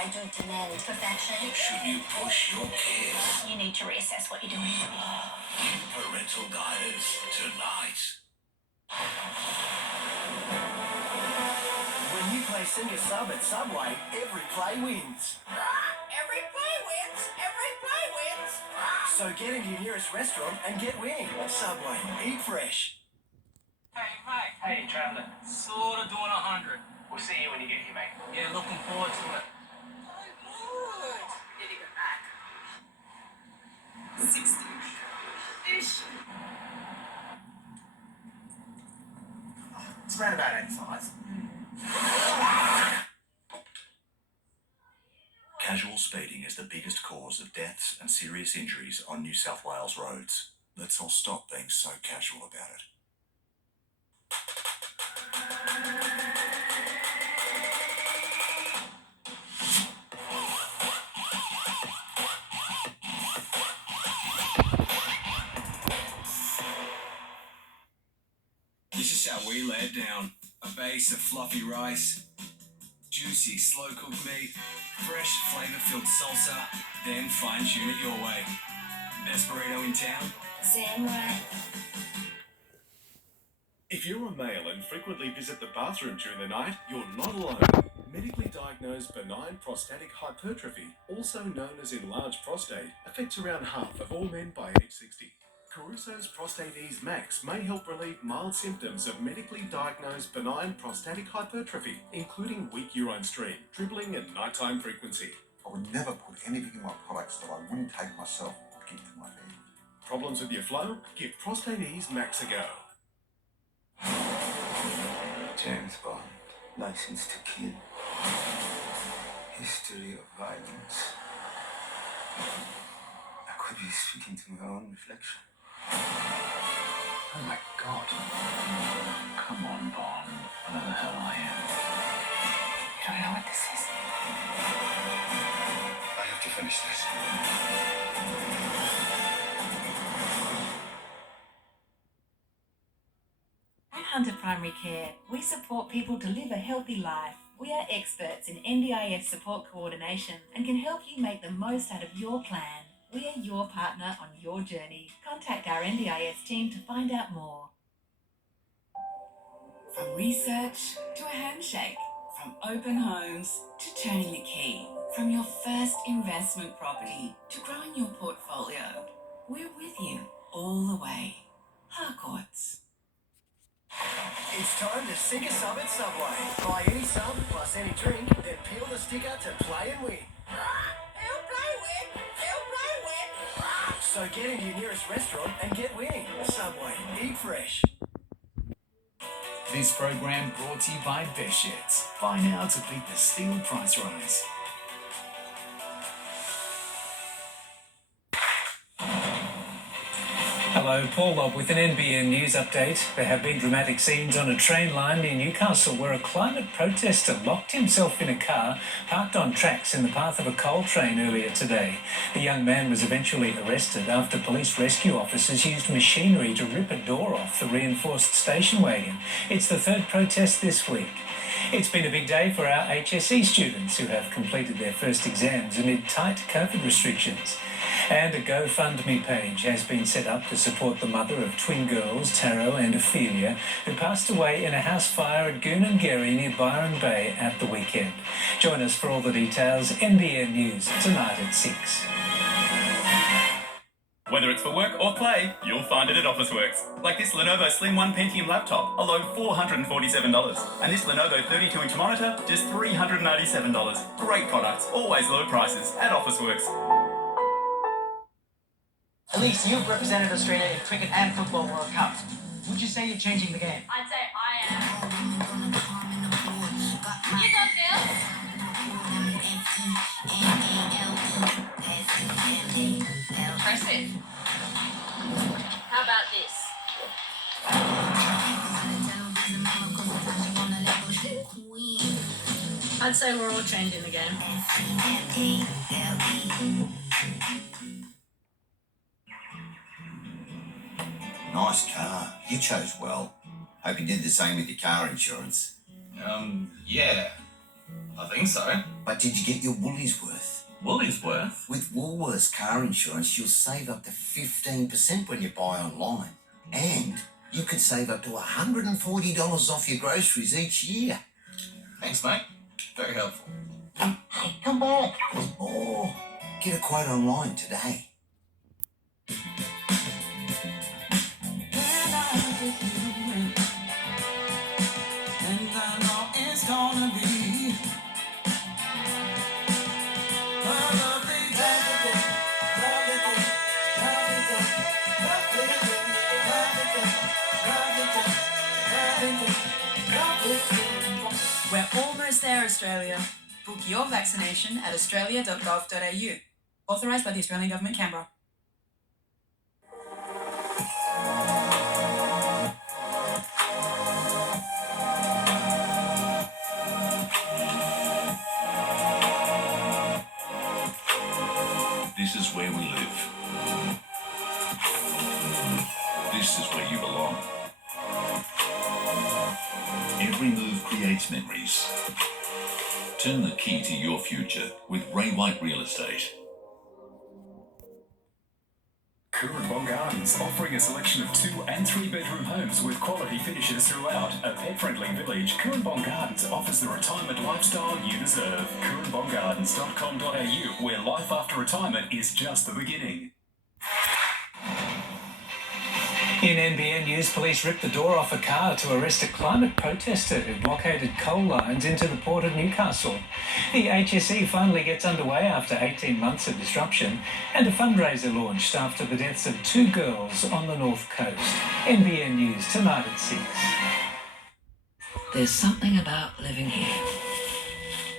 I do demand perfection. Should you push your kids? You need to reassess what you're doing. Parental guidance tonight. When you play Sing a Sub at Subway, every play wins. Every play wins! Every play wins! So get into your nearest restaurant and get winning. Subway, eat fresh. Hey, mate. Hey, traveller. Sort of doing 100. We'll see you when you get here, mate. Yeah, looking forward to it. Oh, good. Did he go back? 60-ish. It's around about 85. Casual speeding is the biggest cause of deaths and serious injuries on New South Wales roads. Let's all stop being so casual about it. This is how we lay it down. A base of fluffy rice, juicy slow-cooked meat, fresh flavour-filled salsa, then fine-tune it your way. Best burrito in town? Samurai. If you're a male and frequently visit the bathroom during the night, you're not alone. Medically diagnosed benign prostatic hypertrophy, also known as enlarged prostate, affects around half of all men by age 60. Caruso's Prostate Ease Max may help relieve mild symptoms of medically diagnosed benign prostatic hypertrophy, including weak urine stream, dribbling and nighttime frequency. I would never put anything in my products that I wouldn't take myself or give to my family. Problems with your flow? Give Prostate Ease Max a go. James Bond, License to Kill. History of violence. I could be speaking to my own reflection. Oh my God. Come on, Bond. Where the hell are you? You don't know what this is. I have to finish this. At Hunter Primary Care, we support people to live a healthy life. We are experts in NDIS support coordination and can help you make the most out of your plan. We are your partner on your journey. Contact our NDIS team to find out more. From research to a handshake, from open homes to turning the key, from your first investment property to growing your portfolio, we're with you all the way. Harcourts. It's time to Sing a Sub at Subway. Buy any sub plus any drink, then peel the sticker to play and win. He'll play win! He'll play win! So get into your nearest restaurant and get winning. Subway, eat fresh. This program brought to you by Beyersdorf. Buy now to beat the steel price rise. Hello, Paul Lobb with an NBN News update. There have been dramatic scenes on a train line near Newcastle where a climate protester locked himself in a car parked on tracks in the path of a coal train earlier today. The young man was eventually arrested after police rescue officers used machinery to rip a door off the reinforced station wagon. It's the third protest this week. It's been a big day for our HSE students who have completed their first exams amid tight COVID restrictions. And a GoFundMe page has been set up to support the mother of twin girls, Taro and Ophelia, who passed away in a house fire at Goonangerry near Byron Bay at the weekend. Join us for all the details. NBN News tonight at 6. Whether it's for work or play, you'll find it at Officeworks. Like this Lenovo Slim 1 Pentium laptop, a low $447. And this Lenovo 32-inch monitor, just $397. Great products, always low prices at Officeworks. Elise, you've represented Australia in cricket and football World Cups. Would you say you're changing the game? I'd say I am. You go, Phil. Impressive. How about this? I'd say we're all changing the game. Nice car. You chose well. Hope you did the same with your car insurance. Yeah. I think so. But did you get your Woolies worth? Woolies worth? With Woolworths car insurance, you'll save up to 15% when you buy online. And you could save up to $140 off your groceries each year. Thanks, mate. Very helpful. Hey, come back. There's more. Get a quote online today. We're almost there, Australia. Book your vaccination at australia.gov.au. Authorised by the Australian Government, Canberra. This is where we live. This is where you belong. Every move creates memories. Turn the key to your future with Ray White Real Estate. Coorambong Gardens, offering a selection of 2- and 3-bedroom homes with quality finishes throughout. A pet-friendly village, Coorambong Gardens offers the retirement lifestyle you deserve. CoorambongGardens.com.au, where life after retirement is just the beginning. In NBN News, police ripped the door off a car to arrest a climate protester who blockaded coal lines into the port of Newcastle. The HSE finally gets underway after 18 months of disruption, and a fundraiser launched after the deaths of 2 girls on the north coast. NBN News tonight at 6. There's something about living here.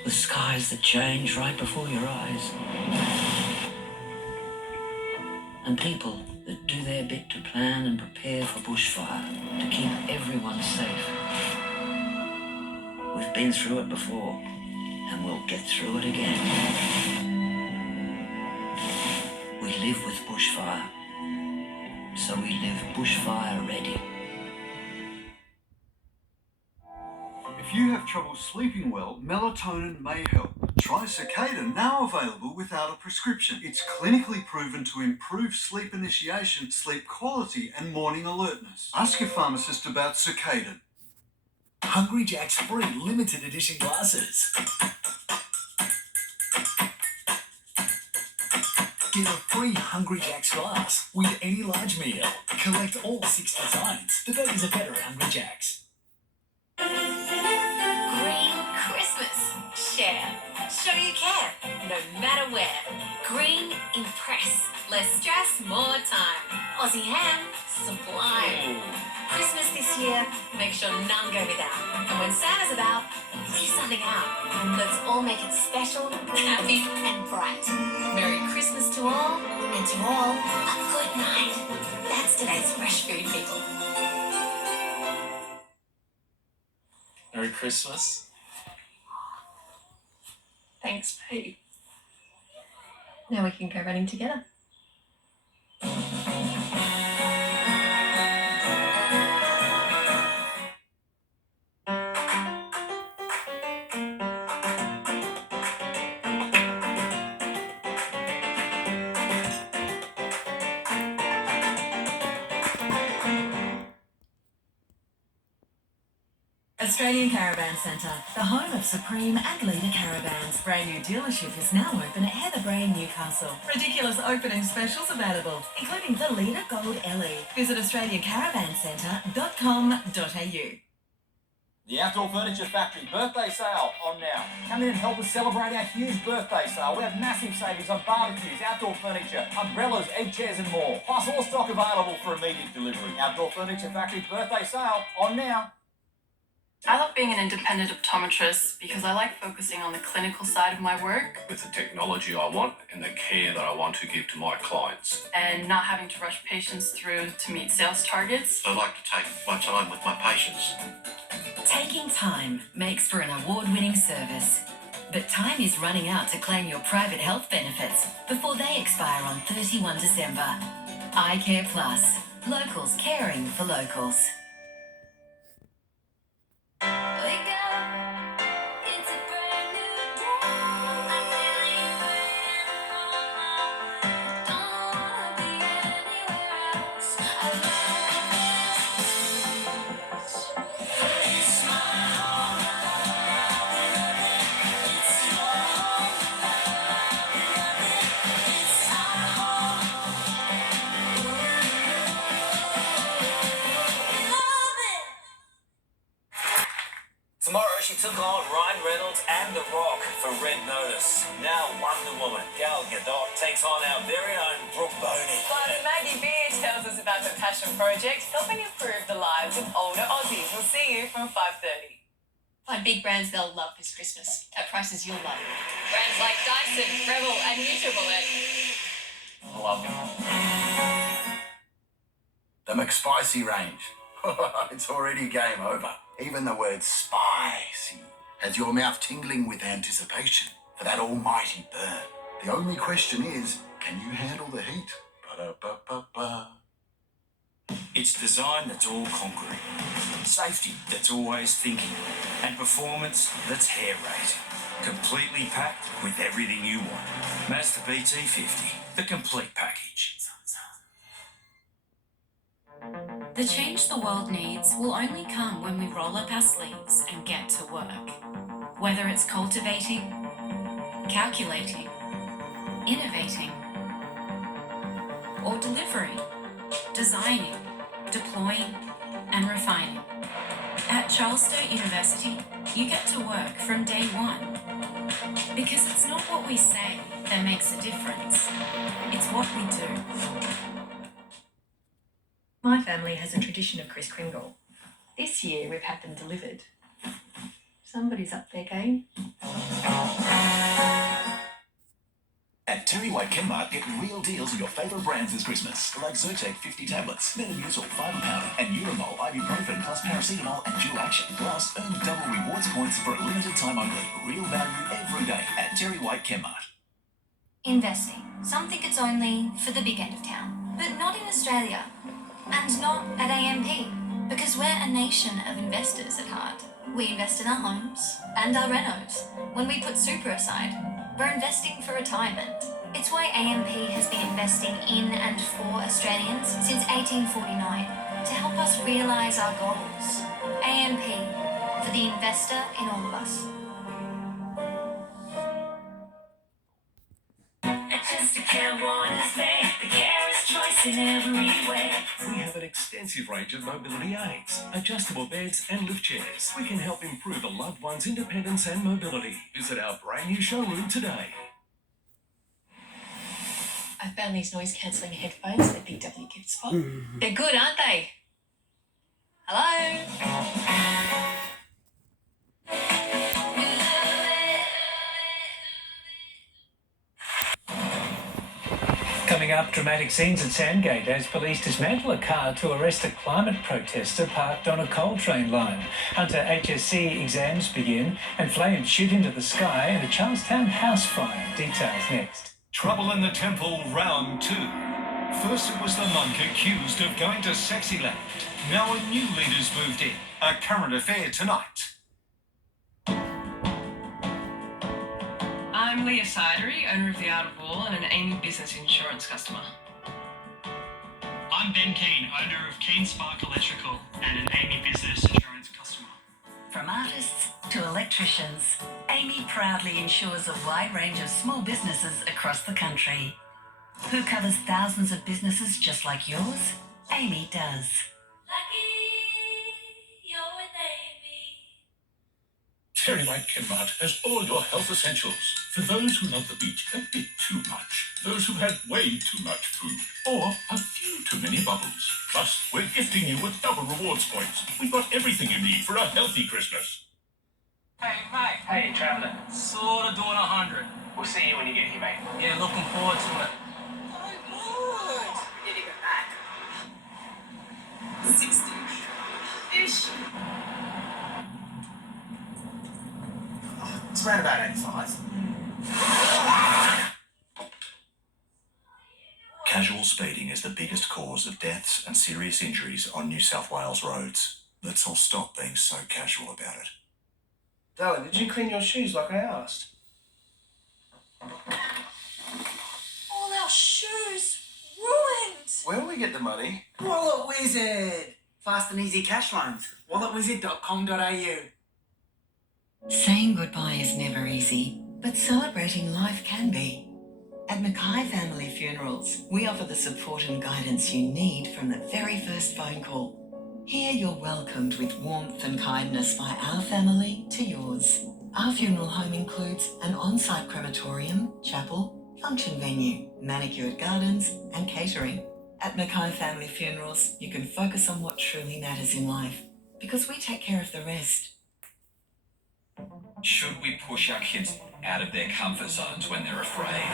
The skies that change right before your eyes. And people that do their bit to plan and prepare for bushfire, to keep everyone safe. We've been through it before, and we'll get through it again. We live with bushfire, so we live bushfire ready. If you have trouble sleeping well, melatonin may help. Try Cicada, now available without a prescription. It's clinically proven to improve sleep initiation, sleep quality, and morning alertness. Ask your pharmacist about Cicada. Hungry Jack's free limited edition glasses. Get a free Hungry Jack's glass with any large meal. Collect all 6 designs. The babies are better at Hungry Jack's. Green Christmas. Share. Show you care. No matter where. Green Impress. Less stress, more time. Aussie ham. Sublime. Christmas this year, make sure none go without. And when Santa's about, leave something out. Let's all make it special, happy, and bright. Merry Christmas to all, and to all, a good night. That's today's fresh food, people. Merry Christmas. Thanks, babe. Now we can go running together. Australian Caravan Centre, the home of Supreme and Leader Caravans. Brand new dealership is now open at Heather Brain, Newcastle. Ridiculous opening specials available, including the Leader Gold LE. Visit australiancaravancentre.com.au. The Outdoor Furniture Factory birthday sale on now. Come in and help us celebrate our Hughes birthday sale. We have massive savings on barbecues, outdoor furniture, umbrellas, egg chairs and more. Plus all stock available for immediate delivery. Outdoor Furniture Factory birthday sale on now. I love being an independent optometrist because I like focusing on the clinical side of my work with the technology I want and the care that I want to give to my clients. and not having to rush patients through to meet sales targets. I like to take my time with my patients. Taking time makes for an award-winning service. But time is running out to claim your private health benefits before they expire on 31 December. Eye Care Plus. Locals caring for locals. Wake up. It's a brand new Reynolds and The Rock for Red Notice. Now Wonder Woman Gal Gadot takes on our very own Brooke Boney. Plus, Maggie Beer tells us about her passion project, helping improve the lives of older Aussies. We'll see you from 5:30. Find big brands they'll love this Christmas at prices you'll love. Brands like Dyson, Rebel, and NutriBullet. Love them. The McSpicy range. It's already game over. Even the word spicy has your mouth tingling with anticipation for that almighty burn. The only question is, can you handle the heat? Ba-da-ba-ba-ba. It's design that's all conquering, safety that's always thinking, and performance that's hair-raising. Completely packed with everything you want. Mazda BT50, the complete package. The change the world needs will only come when we roll up our sleeves and get to work. Whether it's cultivating, calculating, innovating, or delivering, designing, deploying, and refining. At Charles Sturt University, you get to work from day one. Because it's not what we say that makes a difference. It's what we do. My family has a tradition of Kris Kringle. This year we've had them delivered. Somebody's up their game. At Terry White Kenmart, get real deals on your favourite brands this Christmas, like Zyrtec 50 tablets, Metamucil fibre powder, and Uramol ibuprofen plus paracetamol and dual action. Plus, earn double rewards points for a limited time only. Real value every day at Terry White Kenmart. Investing. Some think it's only for the big end of town, but not in Australia. And not at AMP, because we're a nation of investors at heart. We invest in our homes and our renos. When we put super aside, we're investing for retirement. It's why AMP has been investing in and for Australians since 1849 to help us realise our goals. AMP, for the investor in all of us. Just a care one stay, the carer's choice in every way. We have an extensive range of mobility aids, adjustable beds and lift chairs. We can help improve a loved one's independence and mobility. Visit our brand new showroom today. I found these noise-cancelling headphones at Big W Gift Spot. They're good, aren't they? Hello? Coming up, dramatic scenes at Sandgate as police dismantle a car to arrest a climate protester parked on a coal train line. Hunter HSC exams begin and flames shoot into the sky and a Charlestown house fire. Details next. Trouble in the Temple, round 2. First it was the monk accused of going to Sexyland. Now a new leader's moved in. A current affair tonight. I'm Leah Sidery, owner of The Art of War and an Amy Business Insurance customer. I'm Ben Keane, owner of Keen Spark Electrical and an Amy Business Insurance customer. From artists to electricians, Amy proudly insures a wide range of small businesses across the country. Who covers thousands of businesses just like yours? Amy does. Terry White Kenmart has all your health essentials. For those who love the beach a bit too much, those who've had way too much food, or a few too many bubbles. Plus, we're gifting you with double rewards points. We've got everything you need for a healthy Christmas. Hey, mate. Hey, traveller. Sort of doing 100. We'll see you when you get here, mate. Yeah, looking forward to it. Oh, good. Need to go back. 60-ish. It's around about 85. Casual speeding is the biggest cause of deaths and serious injuries on New South Wales roads. Let's all stop being so casual about it. Darling, did you clean your shoes like I asked? All our shoes ruined. Where will we get the money? Wallet Wizard! Fast and easy cash loans. walletwizard.com.au. Saying goodbye is never easy, but celebrating life can be. At Mackay Family Funerals, we offer the support and guidance you need from the very first phone call. Here you're welcomed with warmth and kindness by our family to yours. Our funeral home includes an on-site crematorium, chapel, function venue, manicured gardens and catering. At Mackay Family Funerals, you can focus on what truly matters in life because we take care of the rest. Should we push our kids out of their comfort zones when they're afraid?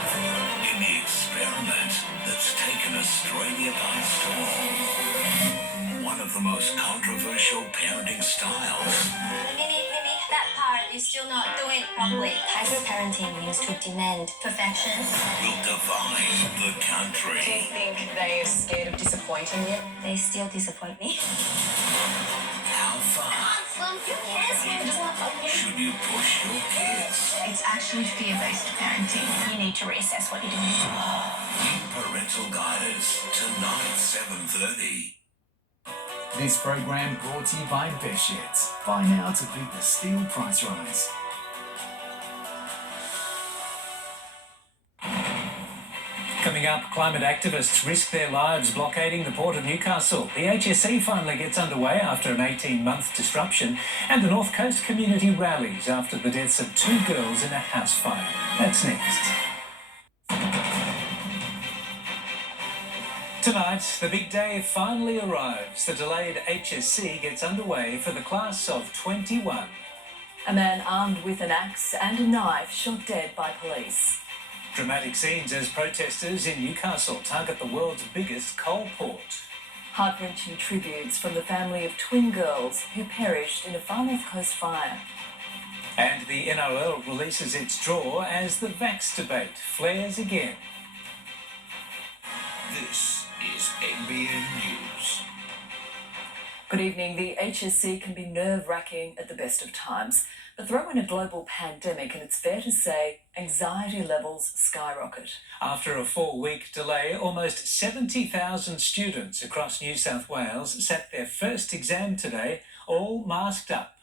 In the experiment that's taken Australia by storm, one of the most controversial parenting styles. Mimi, that part you're still not doing properly. Hyper-parenting means to demand perfection. Will divide the country. Do you think they are scared of disappointing you? They still disappoint me. How far should you push your kids? It's actually fear-based parenting. You need to reassess what you're doing. New parental guidance tonight, 7:30. This program brought to you by Beyersdorf. Buy now to beat the steel price rise. Coming up, climate activists risk their lives blockading the port of Newcastle. The HSE finally gets underway after an 18-month disruption, and the North Coast community rallies after the deaths of 2 girls in a house fire. That's next. Tonight, the big day finally arrives. The delayed HSC gets underway for the class of 21. A man armed with an axe and a knife shot dead by police. Dramatic scenes as protesters in Newcastle target the world's biggest coal port. Heart-wrenching tributes from the family of twin girls who perished in a far North Coast fire. And the NRL releases its draw as the vax debate flares again. This is NBN News. Good evening. The HSC can be nerve-wracking at the best of times, but throw in a global pandemic and it's fair to say anxiety levels skyrocket. After a 4-week delay, almost 70,000 students across New South Wales sat their first exam today, all masked up.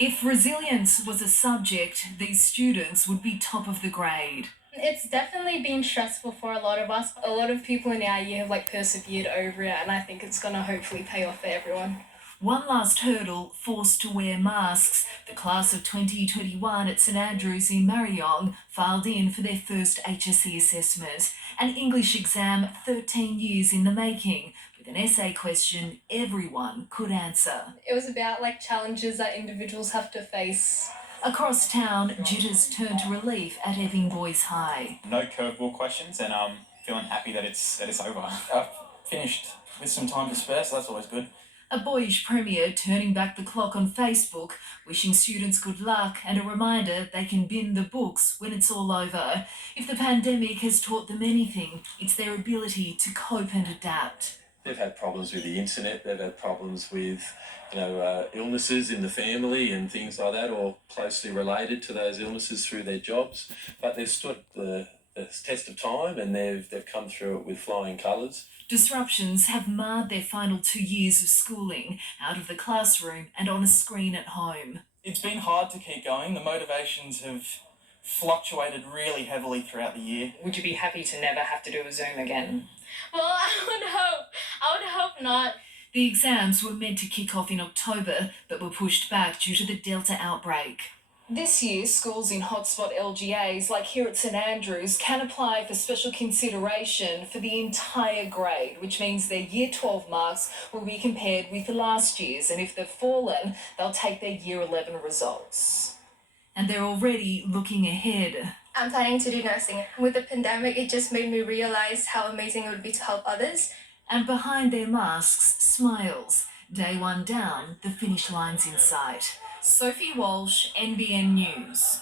If resilience was a subject, these students would be top of the grade. It's definitely been stressful for a lot of us. A lot of people in our year have persevered over it, and I think it's going to hopefully pay off for everyone. One last hurdle, forced to wear masks. The class of 2021 at St Andrews in Marryong filed in for their first HSC assessment. An English exam 13 years in the making, with an essay question everyone could answer. It was about challenges that individuals have to face. Across town, jitters turned to relief at Epping Boys High. No curveball questions, and I'm feeling happy that it's over. I've finished with some time to spare, so that's always good. A boyish premier turning back the clock on Facebook, wishing students good luck and a reminder they can bin the books when it's all over. If the pandemic has taught them anything, it's their ability to cope and adapt. They've had problems with the internet, they've had problems with illnesses in the family and things like that, or closely related to those illnesses through their jobs, but they've stood the test of time and they've come through it with flying colours. Disruptions have marred their final 2 years of schooling, out of the classroom and on a screen at home. It's been hard to keep going. The motivations have fluctuated really heavily throughout the year. Would you be happy to never have to do a Zoom again? Well, I would hope not. The exams were meant to kick off in October, but were pushed back due to the Delta outbreak. This year, schools in hotspot LGAs, like here at St Andrews, can apply for special consideration for the entire grade, which means their Year 12 marks will be compared with last year's, and if they've fallen, they'll take their Year 11 results. And they're already looking ahead. I'm planning to do nursing. With the pandemic, it just made me realise how amazing it would be to help others. And behind their masks, smiles. Day one down, the finish line's in sight. Sophie Walsh, NBN News.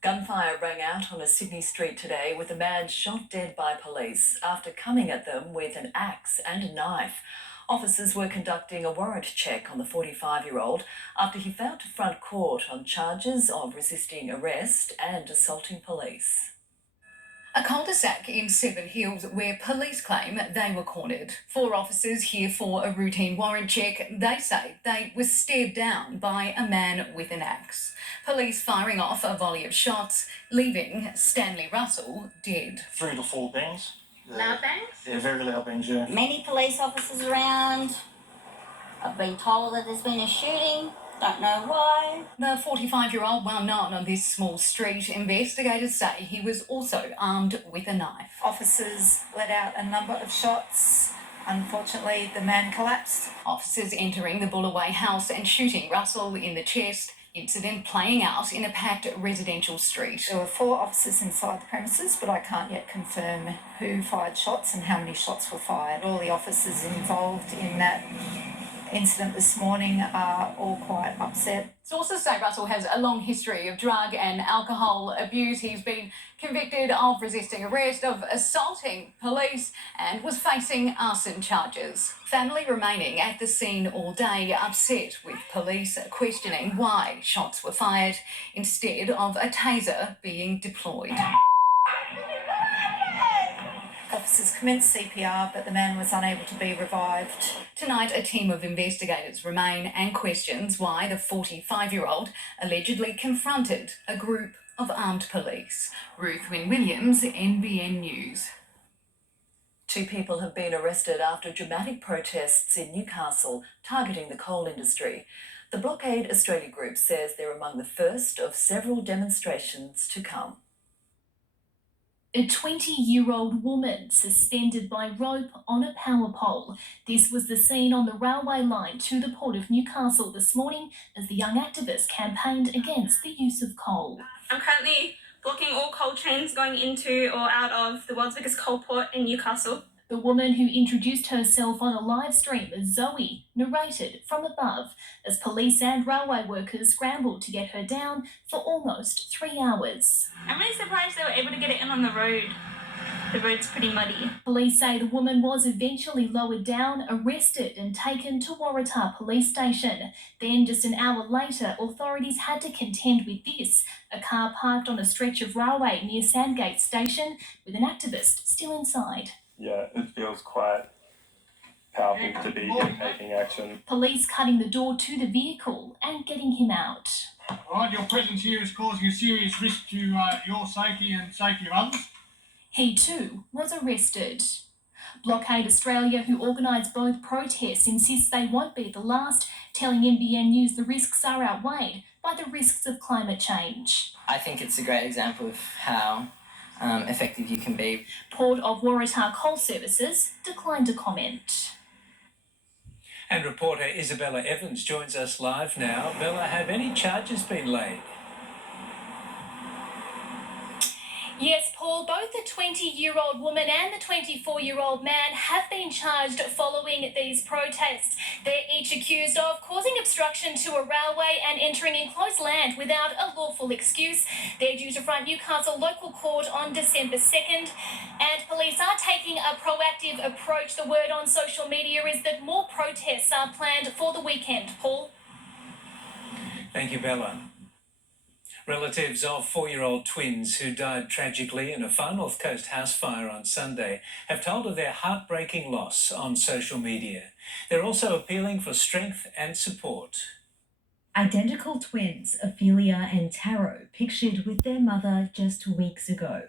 Gunfire rang out on a Sydney street today with a man shot dead by police after coming at them with an axe and a knife. Officers were conducting a warrant check on the 45-year-old after he failed to front court on charges of resisting arrest and assaulting police. A cul-de-sac in Seven Hills where police claim they were cornered. 4 officers here for a routine warrant check. They say they were stared down by a man with an axe. Police firing off a volley of shots, leaving Stanley Russell dead. 3 to 4 bangs. Loud bangs? Yeah, very loud bangs, yeah. Many police officers around. I've been told that there's been a shooting. Don't know why. The 45-year-old, well known on this small street, investigators say he was also armed with a knife. Officers let out a number of shots. Unfortunately, the man collapsed. Officers entering the Bullaway house and shooting Russell in the chest. Incident playing out in a packed residential street. There were 4 officers inside the premises, but I can't yet confirm who fired shots and how many shots were fired. All the officers involved in that incident this morning are all quite upset. Sources say Russell has a long history of drug and alcohol abuse. He's been convicted of resisting arrest, of assaulting police, and was facing arson charges. Family remaining at the scene all day, upset with police questioning why shots were fired instead of a taser being deployed. Officers commenced CPR, but the man was unable to be revived. Tonight, a team of investigators remain and questions why the 45-year-old allegedly confronted a group of armed police. Ruth Wynne-Williams, NBN News. 2 people have been arrested after dramatic protests in Newcastle targeting the coal industry. The Blockade Australia group says they're among the first of several demonstrations to come. A 20-year-old woman suspended by rope on a power pole. This was the scene on the railway line to the Port of Newcastle this morning as the young activist campaigned against the use of coal. I'm currently blocking all coal trains going into or out of the world's biggest coal port in Newcastle. The woman who introduced herself on a live stream as Zoe narrated from above as police and railway workers scrambled to get her down for almost 3 hours. I'm really surprised they were able to get it in on the road. The road's pretty muddy. Police say the woman was eventually lowered down, arrested and taken to Waratah Police Station. Then just an hour later, authorities had to contend with this. A car parked on a stretch of railway near Sandgate Station with an activist still inside. Yeah, it feels quite powerful to be here taking action. Police cutting the door to the vehicle and getting him out. Right, your presence here is causing a serious risk to your safety and safety of others. He too was arrested. Blockade Australia, who organised both protests, insists they won't be the last, telling NBN News the risks are outweighed by the risks of climate change. I think it's a great example of how effective you can be. Port of Waratah Coal Services declined to comment. And reporter Isabella Evans joins us live now. Bella, have any charges been laid? Yes, Paul, both the 20-year-old woman and the 24-year-old man have been charged following these protests. They're each accused of causing obstruction to a railway and entering enclosed land without a lawful excuse. They're due to front Newcastle local court on December 2nd. And police are taking a proactive approach. The word on social media is that more protests are planned for the weekend, Paul. Thank you, Bella. Relatives of 4-year-old twins who died tragically in a Far North Coast house fire on Sunday have told of their heartbreaking loss on social media. They're also appealing for strength and support. Identical twins, Ophelia and Taro, pictured with their mother just weeks ago.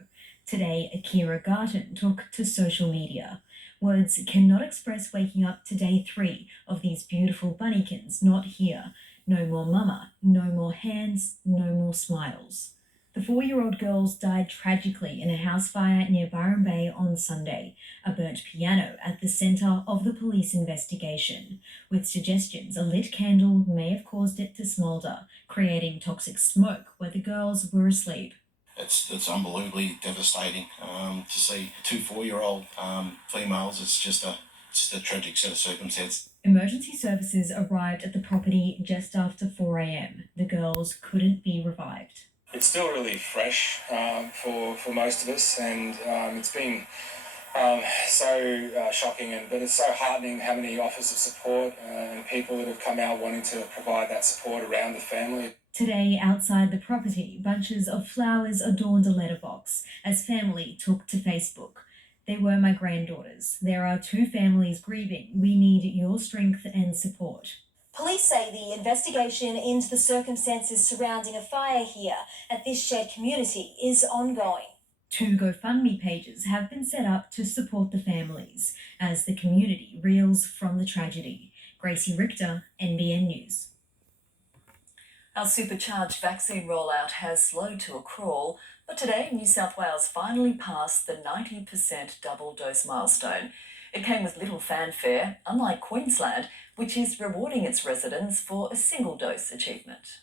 Today, Akira Garten took to social media. Words cannot express waking up to day 3 of these beautiful bunnykins not here. No more mama, no more hands, no more smiles. The 4-year-old girls died tragically in a house fire near Byron Bay on Sunday, a burnt piano at the centre of the police investigation, with suggestions a lit candle may have caused it to smoulder, creating toxic smoke where the girls were asleep. It's unbelievably devastating to see 2 4-year-old females. It's just a tragic set of circumstances. Emergency services arrived at the property just after 4 a.m. The girls couldn't be revived. It's still really fresh for most of us, and it's been so shocking, but it's so heartening how many offers of support and people that have come out wanting to provide that support around the family. Today, outside the property, bunches of flowers adorned a letterbox as family took to Facebook. They were my granddaughters. There are 2 families grieving. We need your strength and support. Police say the investigation into the circumstances surrounding a fire here at this shared community is ongoing. 2 GoFundMe pages have been set up to support the families as the community reels from the tragedy. Gracie Richter, NBN News. Our supercharged vaccine rollout has slowed to a crawl, but today New South Wales finally passed the 90% double dose milestone. It came with little fanfare, unlike Queensland, which is rewarding its residents for a single dose achievement.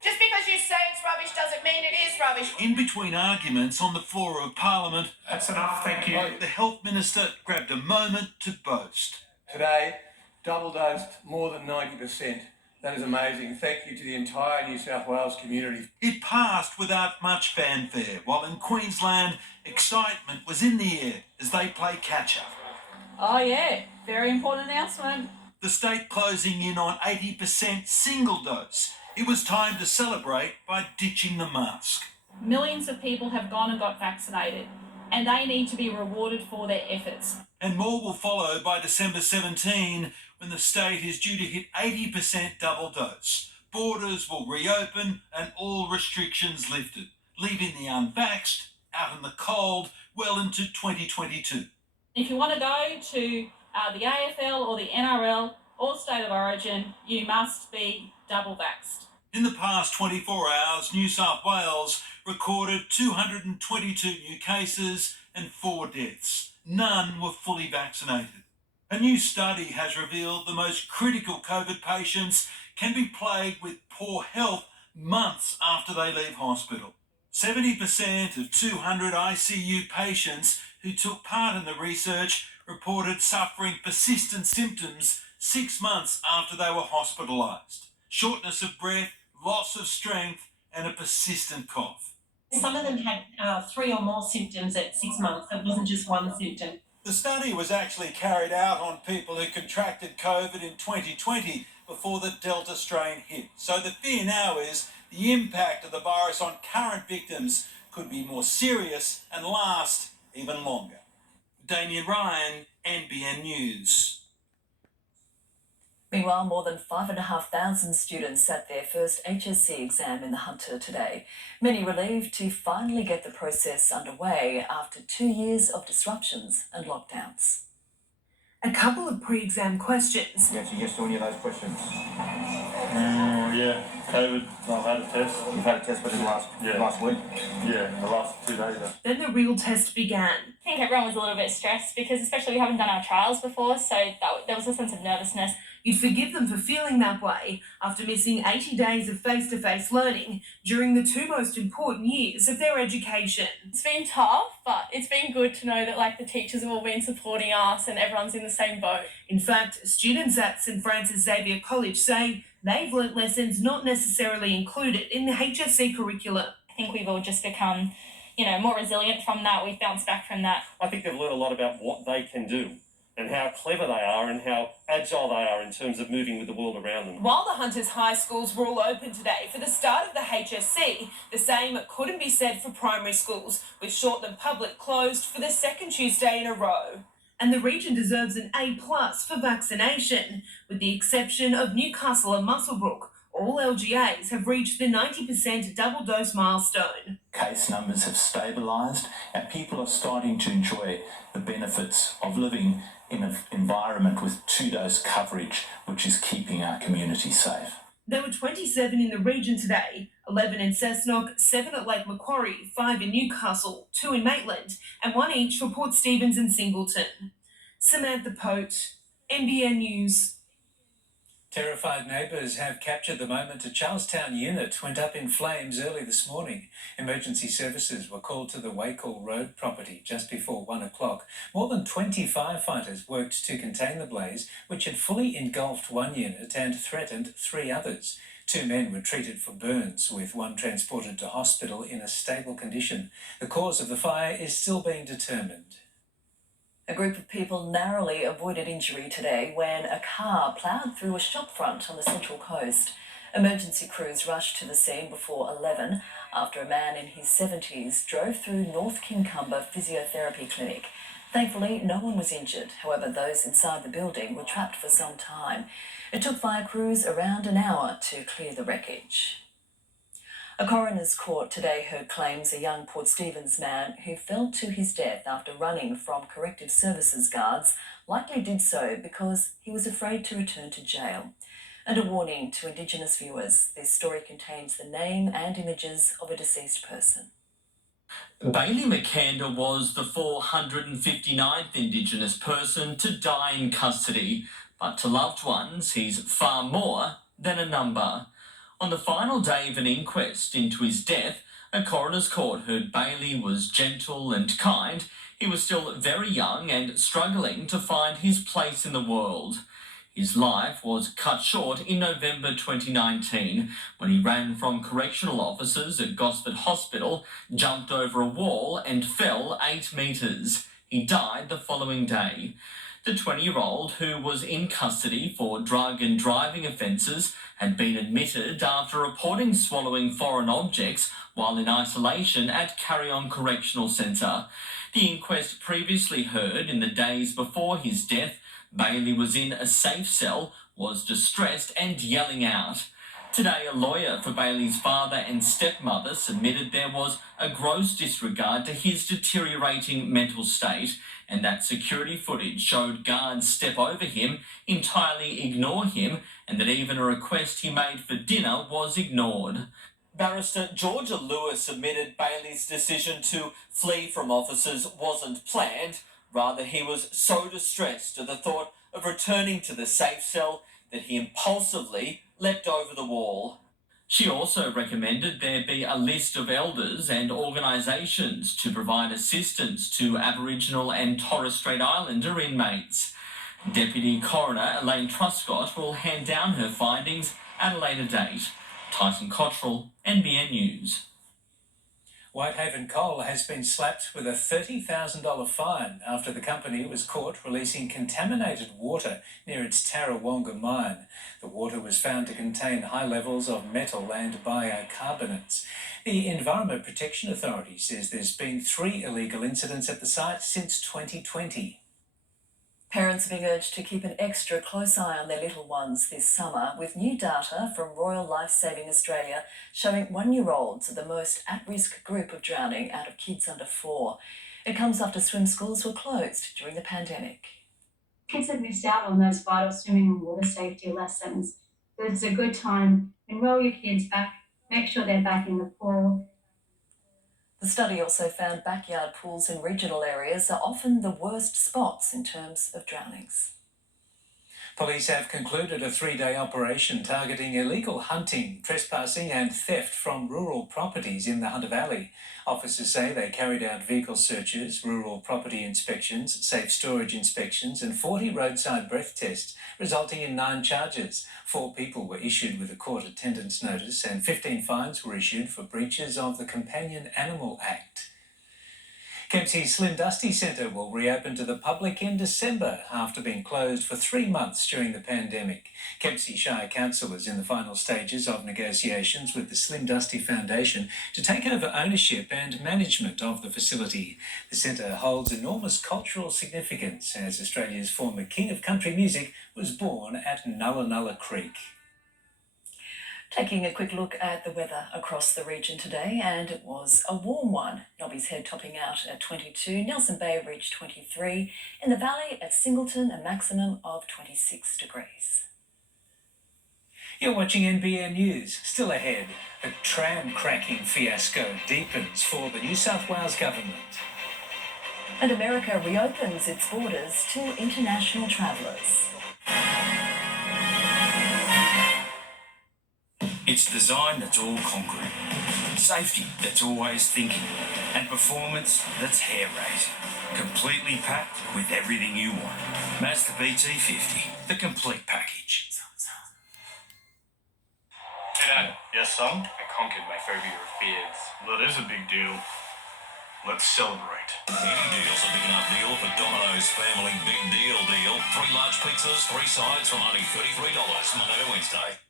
Just because you say it's rubbish doesn't mean it is rubbish. In between arguments on the floor of Parliament, That's enough, thank you. the Health Minister grabbed a moment to boast. Today, double dosed more than 90%. That is amazing. Thank you to the entire New South Wales community. It passed without much fanfare, while in Queensland, excitement was in the air as they play catch-up. Oh yeah, very important announcement. The state closing in on 80% single dose. It was time to celebrate by ditching the mask. Millions of people have gone and got vaccinated, and they need to be rewarded for their efforts. And more will follow by December 17, when the state is due to hit 80% double dose. Borders will reopen and all restrictions lifted, leaving the unvaxxed out in the cold well into 2022. If you want to go to the AFL or the NRL or State of Origin, you must be double vaxxed. In the past 24 hours, New South Wales recorded 222 new cases and 4 deaths. None were fully vaccinated. A new study has revealed the most critical COVID patients can be plagued with poor health months after they leave hospital. 70% of 200 ICU patients who took part in the research reported suffering persistent symptoms 6 months after they were hospitalised. Shortness of breath, loss of strength, and a persistent cough. Some of them had 3 or more symptoms at 6 months. It wasn't just one symptom. The study was actually carried out on people who contracted COVID in 2020 before the Delta strain hit. So the fear now is the impact of the virus on current victims could be more serious and last even longer. Damien Ryan, NBN News. Meanwhile, more than 5,500 students sat their first HSC exam in the Hunter today. Many relieved to finally get the process underway after 2 years of disruptions and lockdowns. A couple of pre-exam questions. You answer yes to any of those questions? Yeah, COVID. I've had a test. You've had a test, but in the last week? Yeah, the last 2 days. Then the real test began. I think everyone was a little bit stressed because especially we haven't done our trials before, so there was a sense of nervousness. You'd forgive them for feeling that way after missing 80 days of face-to-face learning during the 2 most important years of their education. It's been tough, but it's been good to know that the teachers have all been supporting us and everyone's in the same boat. In fact, students at St Francis Xavier College say they've learnt lessons not necessarily included in the HSC curriculum. I think we've all just become, more resilient from that. We've bounced back from that. I think they've learned a lot about what they can do and how clever they are and how agile they are in terms of moving with the world around them. While the Hunters High Schools were all open today for the start of the HSC, the same couldn't be said for primary schools, with Shortland Public closed for the second Tuesday in a row. And the region deserves an A+ for vaccination, with the exception of Newcastle and Muswellbrook. All LGAs have reached the 90% double dose milestone. Case numbers have stabilised and people are starting to enjoy the benefits of living in an environment with 2-dose coverage, which is keeping our community safe. There were 27 in the region today, 11 in Cessnock, 7 at Lake Macquarie, 5 in Newcastle, 2 in Maitland, and 1 each for Port Stephens and Singleton. Samantha Pote, NBN News. Terrified neighbours have captured the moment a Charlestown unit went up in flames early this morning. Emergency services were called to the Wakehall Road property just before 1 o'clock. More than 20 firefighters worked to contain the blaze, which had fully engulfed 1 unit and threatened 3 others. 2 men were treated for burns, with 1 transported to hospital in a stable condition. The cause of the fire is still being determined. A group of people narrowly avoided injury today when a car ploughed through a shopfront on the Central Coast. Emergency crews rushed to the scene before 11 after a man in his 70s drove through North Kincumber Physiotherapy Clinic. Thankfully, no one was injured. However, those inside the building were trapped for some time. It took fire crews around an hour to clear the wreckage. A coroner's court today heard claims a young Port Stephens man who fell to his death after running from corrective services guards likely did so because he was afraid to return to jail. And a warning to Indigenous viewers, this story contains the name and images of a deceased person. Bailey McCander was the 459th Indigenous person to die in custody, but to loved ones, he's far more than a number. On the final day of an inquest into his death, a coroner's court heard Bailey was gentle and kind. He was still very young and struggling to find his place in the world. His life was cut short in November 2019 when he ran from correctional officers at Gosford Hospital, jumped over a wall and fell 8 metres. He died the following day. The 20-year-old, who was in custody for drug and driving offences, had been admitted after reporting swallowing foreign objects while in isolation at Carry-On Correctional Centre. The inquest previously heard in the days before his death Bailey was in a safe cell, was distressed and yelling out. Today, a lawyer for Bailey's father and stepmother submitted there was a gross disregard to his deteriorating mental state and that security footage showed guards step over him, entirely ignore him, and that even a request he made for dinner was ignored. Barrister Georgia Lewis admitted Bailey's decision to flee from officers wasn't planned. Rather, he was so distressed at the thought of returning to the safe cell that he impulsively leapt over the wall. She also recommended there be a list of elders and organisations to provide assistance to Aboriginal and Torres Strait Islander inmates. Deputy Coroner Elaine Truscott will hand down her findings at a later date. Tyson Cottrell, NBN News. Whitehaven Coal has been slapped with a $30,000 fine after the company was caught releasing contaminated water near its Tarrawonga mine. The water was found to contain high levels of metal and biocarbonates. The Environment Protection Authority says there's been 3 illegal incidents at the site since 2020. Parents are being urged to keep an extra close eye on their little ones this summer, with new data from Royal Lifesaving Australia showing 1-year-olds are the most at-risk group of drowning out of kids under 4. It comes after swim schools were closed during the pandemic. Kids have missed out on those vital swimming and water safety lessons. This is a good time. Enrol your kids back, make sure they're back in the pool. The study also found backyard pools in regional areas are often the worst spots in terms of drownings. Police have concluded a 3-day operation targeting illegal hunting, trespassing and theft from rural properties in the Hunter Valley. Officers say they carried out vehicle searches, rural property inspections, safe storage inspections and 40 roadside breath tests, resulting in 9 charges. 4 people were issued with a court attendance notice and 15 fines were issued for breaches of the Companion Animal Act. Kempsey's Slim Dusty Centre will reopen to the public in December after being closed for 3 months during the pandemic. Kempsey Shire Council is in the final stages of negotiations with the Slim Dusty Foundation to take over ownership and management of the facility. The centre holds enormous cultural significance as Australia's former King of Country Music was born at Nulla Nulla Creek. Taking a quick look at the weather across the region today, and it was a warm one. Nobby's Head topping out at 22, Nelson Bay reached 23, in the valley at Singleton a maximum of 26 degrees. You're watching NBN News. Still ahead, a tram cracking fiasco deepens for the New South Wales government. And America reopens its borders to international travellers. It's design that's all concrete, safety that's always thinking, and performance that's hair-raising. Completely packed with everything you want. Mazda BT50, the complete package. Hey Dad. Yes, son? I conquered my phobia of beards. That is a big deal. Let's celebrate. Any deal's a big enough deal for Domino's Family Big Deal deal. 3 large pizzas, 3 sides from only $33, Monday to Wednesday.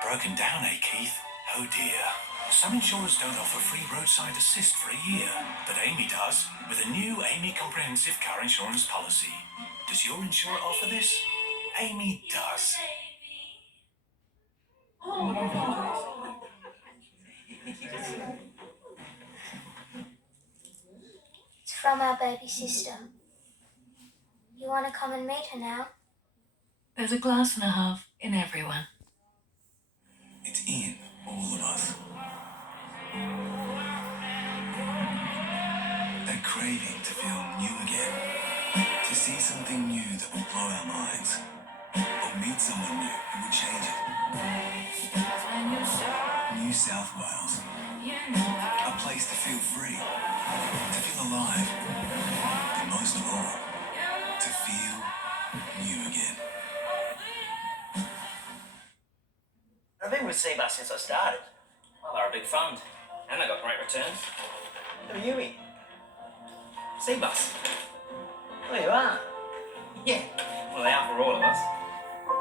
Broken down, eh, Keith? Oh dear. Some insurers don't offer free roadside assist for a year, but Amy does, with a new Amy Comprehensive Car Insurance policy. Does your insurer offer this? Amy does. It's from our baby sister. You want to come and meet her now? There's a glass and a half. in everyone. It's in all of us. That craving to feel new again. To see something new that will blow our minds. Or meet someone new who will change it. New South Wales. A place to feel free. To feel alive. And most of all, to feel new again. I've been with Seabus since I started. Well, they're a big fund, and they got great returns. Who are you in? Seabus. Well, you are. Yeah. Well, they are for all of us.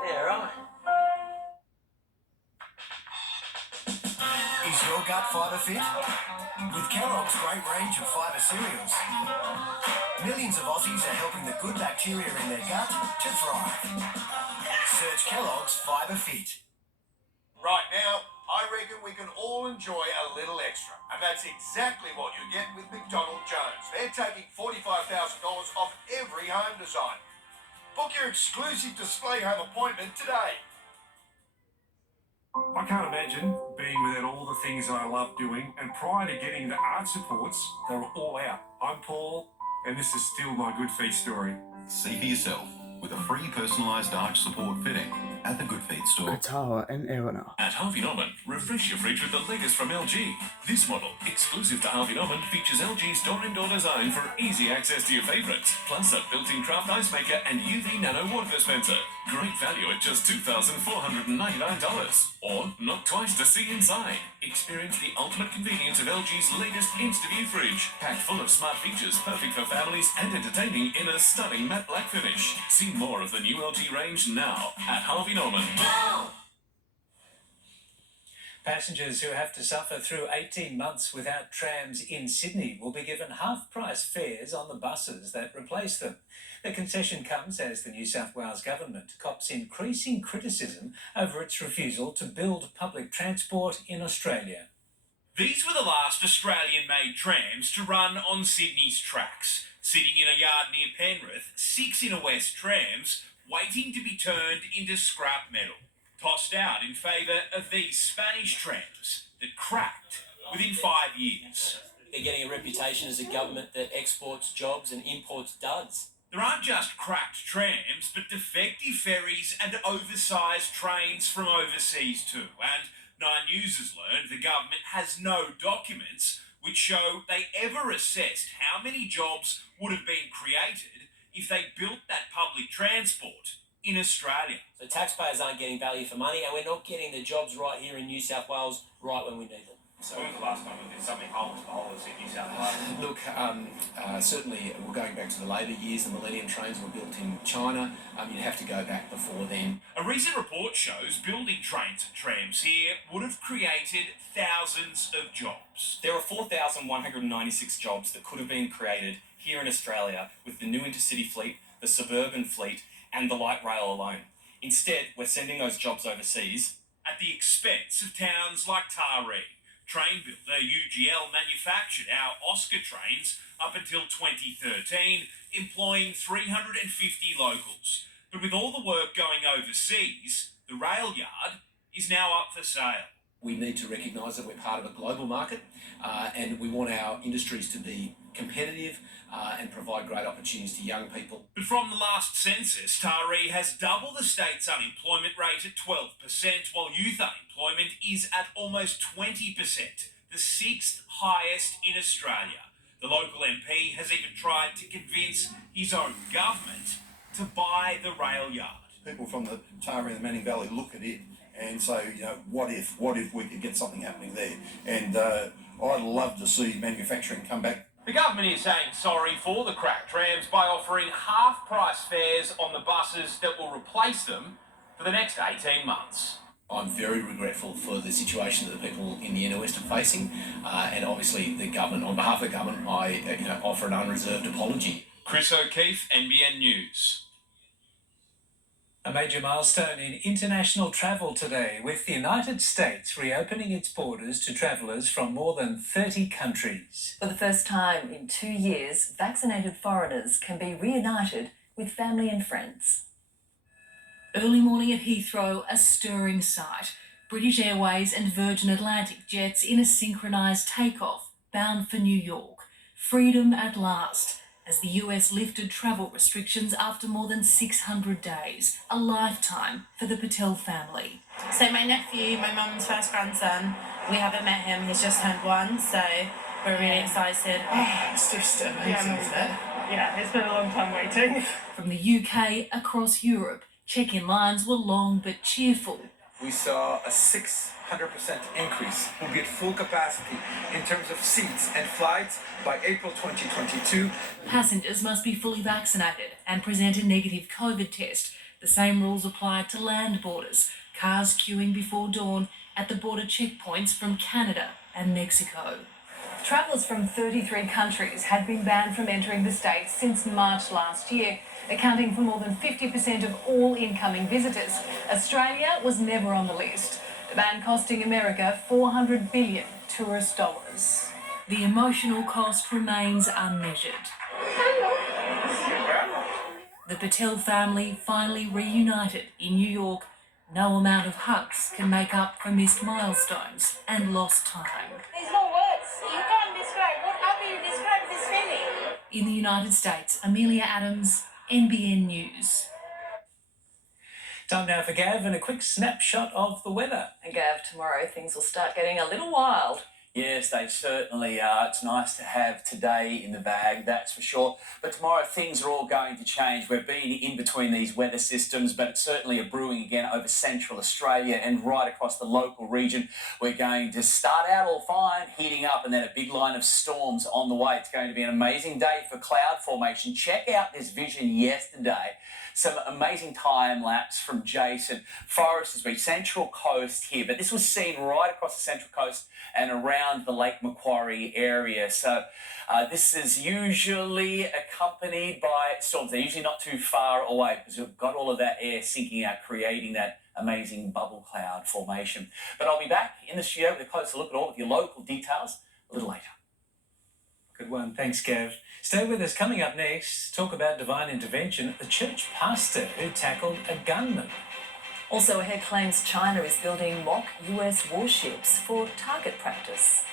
Yeah, right. Is your gut fibre fit? With Kellogg's great range of fibre cereals. Millions of Aussies are helping the good bacteria in their gut to thrive. Search Kellogg's Fibre Fit. Right now, I reckon we can all enjoy a little extra. And that's exactly what you get with McDonald Jones. They're taking $45,000 off every home design. Book your exclusive display home appointment today. I can't imagine being without all the things I love doing, and prior to getting the art supports, they were all out. I'm Paul, and this is still my good feet story. See for yourself with a free personalised arch support fitting at the Good Feet store. Qatar and Eleanor. At Harvey Norman, refresh your fridge with the latest from LG. This model, exclusive to Harvey Norman, features LG's door-in-door design for easy access to your favourites, plus a built-in craft ice maker and UV nano water dispenser. Great value at just $2,499. Or knock twice to see inside. Experience the ultimate convenience of LG's latest InstaView fridge, packed full of smart features perfect for families and entertaining in a stunning matte black finish. See more of the new LG range now at Harvey Norman. Passengers who have to suffer through 18 months without trams in Sydney will be given half-price fares on the buses that replace them. The concession comes as the New South Wales government cops increasing criticism over its refusal to build public transport in Australia. These were the last Australian-made trams to run on Sydney's tracks. Sitting in a yard near Penrith, 6 Inner West trams waiting to be turned into scrap metal, tossed out in favour of these Spanish trams that cracked within 5 years. They're getting a reputation as a government that exports jobs and imports duds. There aren't just cracked trams, but defective ferries and oversized trains from overseas too. And 9News has learned the government has no documents which show they ever assessed how many jobs would have been created if they built that public transport in Australia. So taxpayers aren't getting value for money, and we're not getting the jobs right here in New South Wales right when we need them. So when was the last time we did something whole to the whole of New South Wales? Look, certainly we're going back to the later years. The Millennium trains were built in China. You'd have to go back before then. A recent report shows building trains and trams here would have created thousands of jobs. There are 4,196 jobs that could have been created here in Australia with the new intercity fleet, the suburban fleet, and the light rail alone. Instead, we're sending those jobs overseas at the expense of towns like Taree. Train builder UGL manufactured our Oscar trains up until 2013, employing 350 locals. But with all the work going overseas, the rail yard is now up for sale. We need to recognise that we're part of a global market and we want our industries to be competitive and provide great opportunities to young people. But from the last census, Taree has double the state's unemployment rate at 12%, while youth unemployment is at almost 20%, the 6th highest in Australia. The local MP has even tried to convince his own government to buy the rail yard. People from the Taree and the Manning Valley look at it and say, what if we could get something happening there? And I'd love to see manufacturing come back. The government is saying sorry for the cracked trams by offering half-price fares on the buses that will replace them for the next 18 months. I'm very regretful for the situation that the people in the inner west are facing, and obviously the government, on behalf of the government, I offer an unreserved apology. Chris O'Keefe, NBN News. A major milestone in international travel today, with the United States reopening its borders to travellers from more than 30 countries. For the first time in 2 years, vaccinated foreigners can be reunited with family and friends. Early morning at Heathrow, a stirring sight. British Airways and Virgin Atlantic jets in a synchronised takeoff, bound for New York. Freedom at last, as the US lifted travel restrictions after more than 600 days, a lifetime for the Patel family. So my nephew, my mum's first grandson, we haven't met him, he's just turned 1, so we're really excited. It's just amazing, isn't it? Yeah, it's been a long time waiting. From the UK across Europe, check-in lines were long but cheerful. We saw a 600% increase. We'll be at full capacity in terms of seats and flights by April 2022. Passengers must be fully vaccinated and present a negative COVID test. The same rules apply to land borders. Cars queuing before dawn at the border checkpoints from Canada and Mexico. Travellers from 33 countries had been banned from entering the States since March last year, accounting for more than 50% of all incoming visitors. Australia was never on the list. The ban costing America $400 billion tourist dollars. The emotional cost remains unmeasured. The Patel family finally reunited in New York. No amount of hugs can make up for missed milestones and lost time. There's no words. You can't describe. How do you describe this feeling? In the United States, Amelia Adams, NBN News. Time now for Gav and a quick snapshot of the weather. And Gav, tomorrow things will start getting a little wild. Yes, they certainly are. It's nice to have today in the bag, that's for sure. But tomorrow things are all going to change. We've been in between these weather systems, but it's certainly brewing again over central Australia and right across the local region. We're going to start out all fine, heating up, and then a big line of storms on the way. It's going to be an amazing day for cloud formation. Check out this vision yesterday. Some amazing time lapse from Jason. Forest has been Central Coast here, but this was seen right across the Central Coast and around the Lake Macquarie area. So this is usually accompanied by storms. They're usually not too far away because we've got all of that air sinking out, creating that amazing bubble cloud formation. But I'll be back in the studio with a closer look at all of your local details a little later. Good one. Thanks, Gav. Stay with us. Coming up next, talk about divine intervention, the church pastor who tackled a gunman. Also ahead, claims China is building mock US warships for target practice.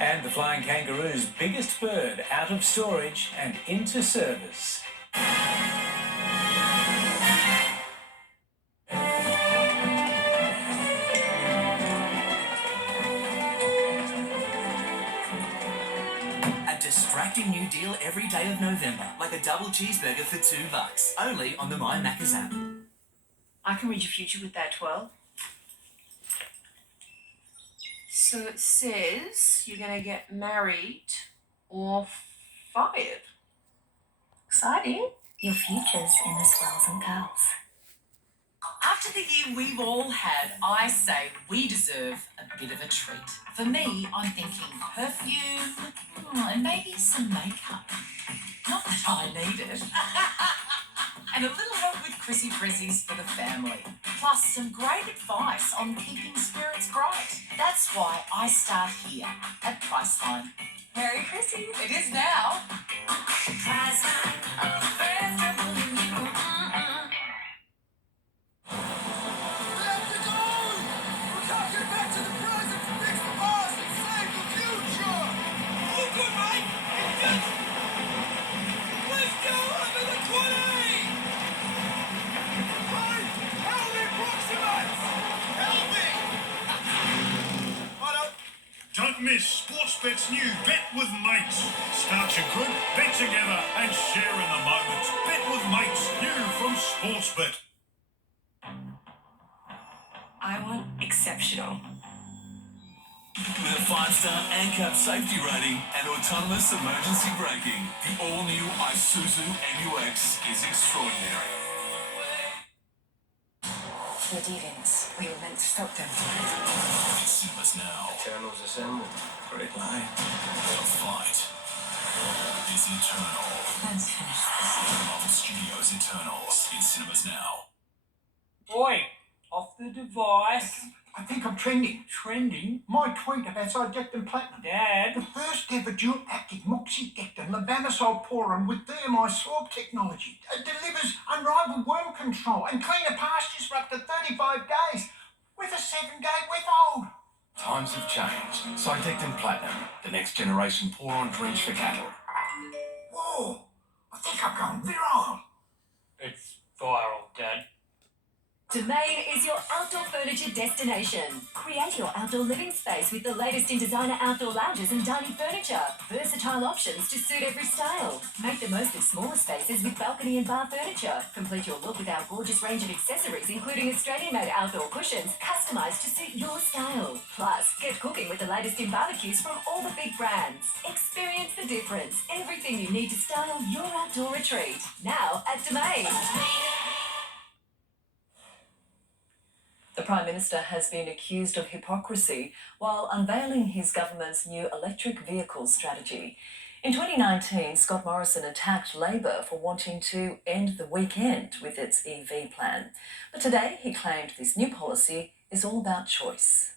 And the flying kangaroo's biggest bird out of storage and into service. Distracting new deal every day of November, like a double cheeseburger for $2, only on the My Macca's app. I can read your future with that 12. So it says you're going to get married or fired. Exciting. Your future's in the swells and curls. After the year we've all had, I say we deserve a bit of a treat. For me, I'm thinking perfume and maybe some makeup. Not that I need it. And a little help with Chrissy Prezzies for the family. Plus some great advice on keeping spirits bright. That's why I start here at Priceline. Merry Chrissy, it is now. Priceline, oh, festival in you. Don't miss Sportsbet's new Bet with Mates. Start your good, bet together and share in the moment. Bet with Mates, new from Sportsbet. I want exceptional. With a 5-star ANCAP safety rating and autonomous emergency braking, the all-new Isuzu MU-X is extraordinary. The dealings. We were meant to stop them. Cinemas now. Eternals assemble. Great line. The fight is eternal. Let's finish this. Marvel Studios Eternals in cinemas now. Boy, off the device. I think I'm trending. Trending? My tweet about Zydectin Platinum. Dad? The first ever dual-acting moxidectin levamisole pourin with DMI sorb technology. It delivers unrivaled worm control and cleaner pastures for up to 35 days with a 7-day withhold. Times have changed. Zydectin Platinum, the next generation pour-on drench for cattle. Whoa, I think I'm going viral. It's viral, Dad. Domain is your outdoor furniture destination. Create your outdoor living space with the latest in designer outdoor lounges and dining furniture. Versatile options to suit every style. Make the most of smaller spaces with balcony and bar furniture. Complete your look with our gorgeous range of accessories, including Australian-made outdoor cushions, customised to suit your style. Plus, get cooking with the latest in barbecues from all the big brands. Experience the difference. Everything you need to style your outdoor retreat. Now at Domain. The Prime Minister has been accused of hypocrisy while unveiling his government's new electric vehicle strategy. In 2019, Scott Morrison attacked Labor for wanting to end the weekend with its EV plan. But today he claimed this new policy is all about choice.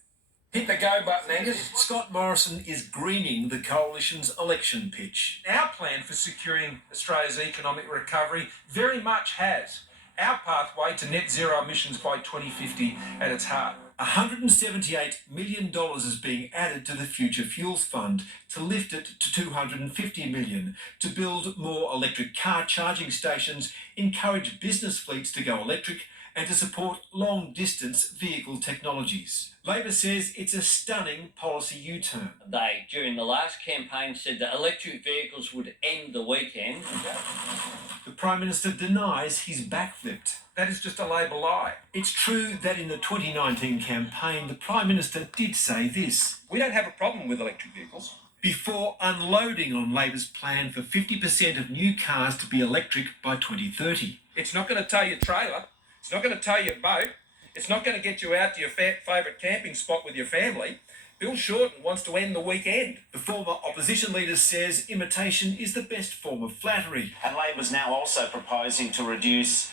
Hit the go button, Angus. Scott Morrison is greening the Coalition's election pitch. Our plan for securing Australia's economic recovery very much has our pathway to net zero emissions by 2050 at its heart. $178 million is being added to the Future Fuels Fund to lift it to $250 million to build more electric car charging stations, encourage business fleets to go electric, and to support long-distance vehicle technologies. Labor says it's a stunning policy U-turn. They, during the last campaign, said that electric vehicles would end the weekend. The Prime Minister denies he's backflipped. That is just a Labor lie. It's true that in the 2019 campaign, the Prime Minister did say this. We don't have a problem with electric vehicles. Before unloading on Labor's plan for 50% of new cars to be electric by 2030. It's not going to tow your trailer. It's not going to tow your boat. It's not going to get you out to your favourite camping spot with your family. Bill Shorten wants to end the weekend. The former opposition leader says imitation is the best form of flattery. And Labor's now also proposing to reduce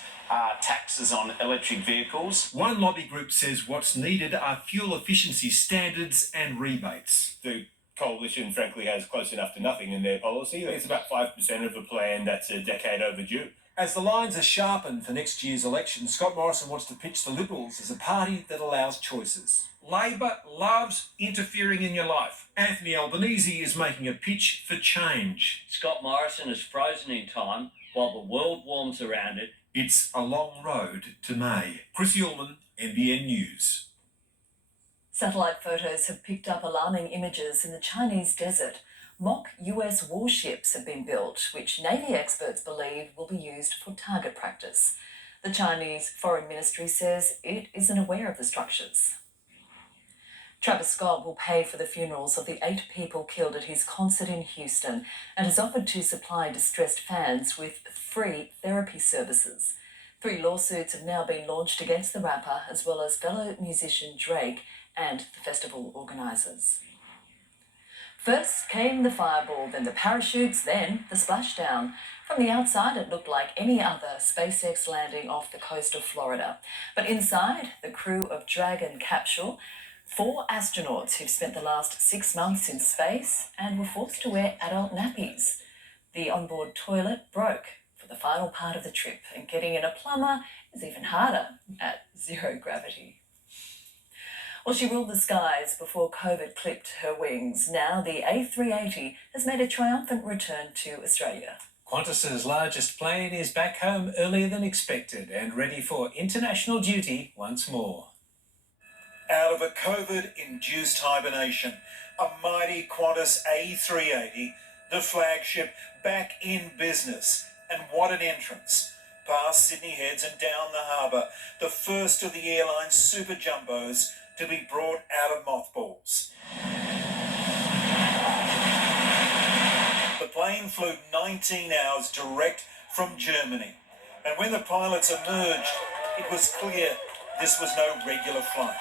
taxes on electric vehicles. One lobby group says what's needed are fuel efficiency standards and rebates. The Coalition, frankly, has close enough to nothing in their policy. It's about 5% of a plan that's a decade overdue. As the lines are sharpened for next year's election, Scott Morrison wants to pitch the Liberals as a party that allows choices. Labor loves interfering in your life. Anthony Albanese is making a pitch for change. Scott Morrison is frozen in time while the world warms around it. It's a long road to May. Chris Ullman, NBN News. Satellite photos have picked up alarming images in the Chinese desert. Mock US warships have been built, which Navy experts believe will be used for target practice. The Chinese Foreign Ministry says it isn't aware of the structures. Travis Scott will pay for the funerals of the 8 people killed at his concert in Houston and has offered to supply distressed fans with free therapy services. 3 lawsuits have now been launched against the rapper, as well as fellow musician Drake and the festival organisers. First came the fireball, then the parachutes, then the splashdown. From the outside, it looked like any other SpaceX landing off the coast of Florida. But inside, the crew of Dragon capsule, 4 astronauts who've spent the last 6 months in space and were forced to wear adult nappies. The onboard toilet broke for the final part of the trip, and getting in a plumber is even harder at 0 gravity. Well, she ruled the skies before COVID clipped her wings. Now the A380 has made a triumphant return to Australia. Qantas's largest plane is back home earlier than expected and ready for international duty once more. Out of a COVID-induced hibernation, a mighty Qantas A380, the flagship, back in business. And what an entrance. Past Sydney Heads and down the harbour, the first of the airline's super jumbos to be brought out of mothballs. The plane flew 19 hours direct from Germany, and when the pilots emerged, it was clear this was no regular flight.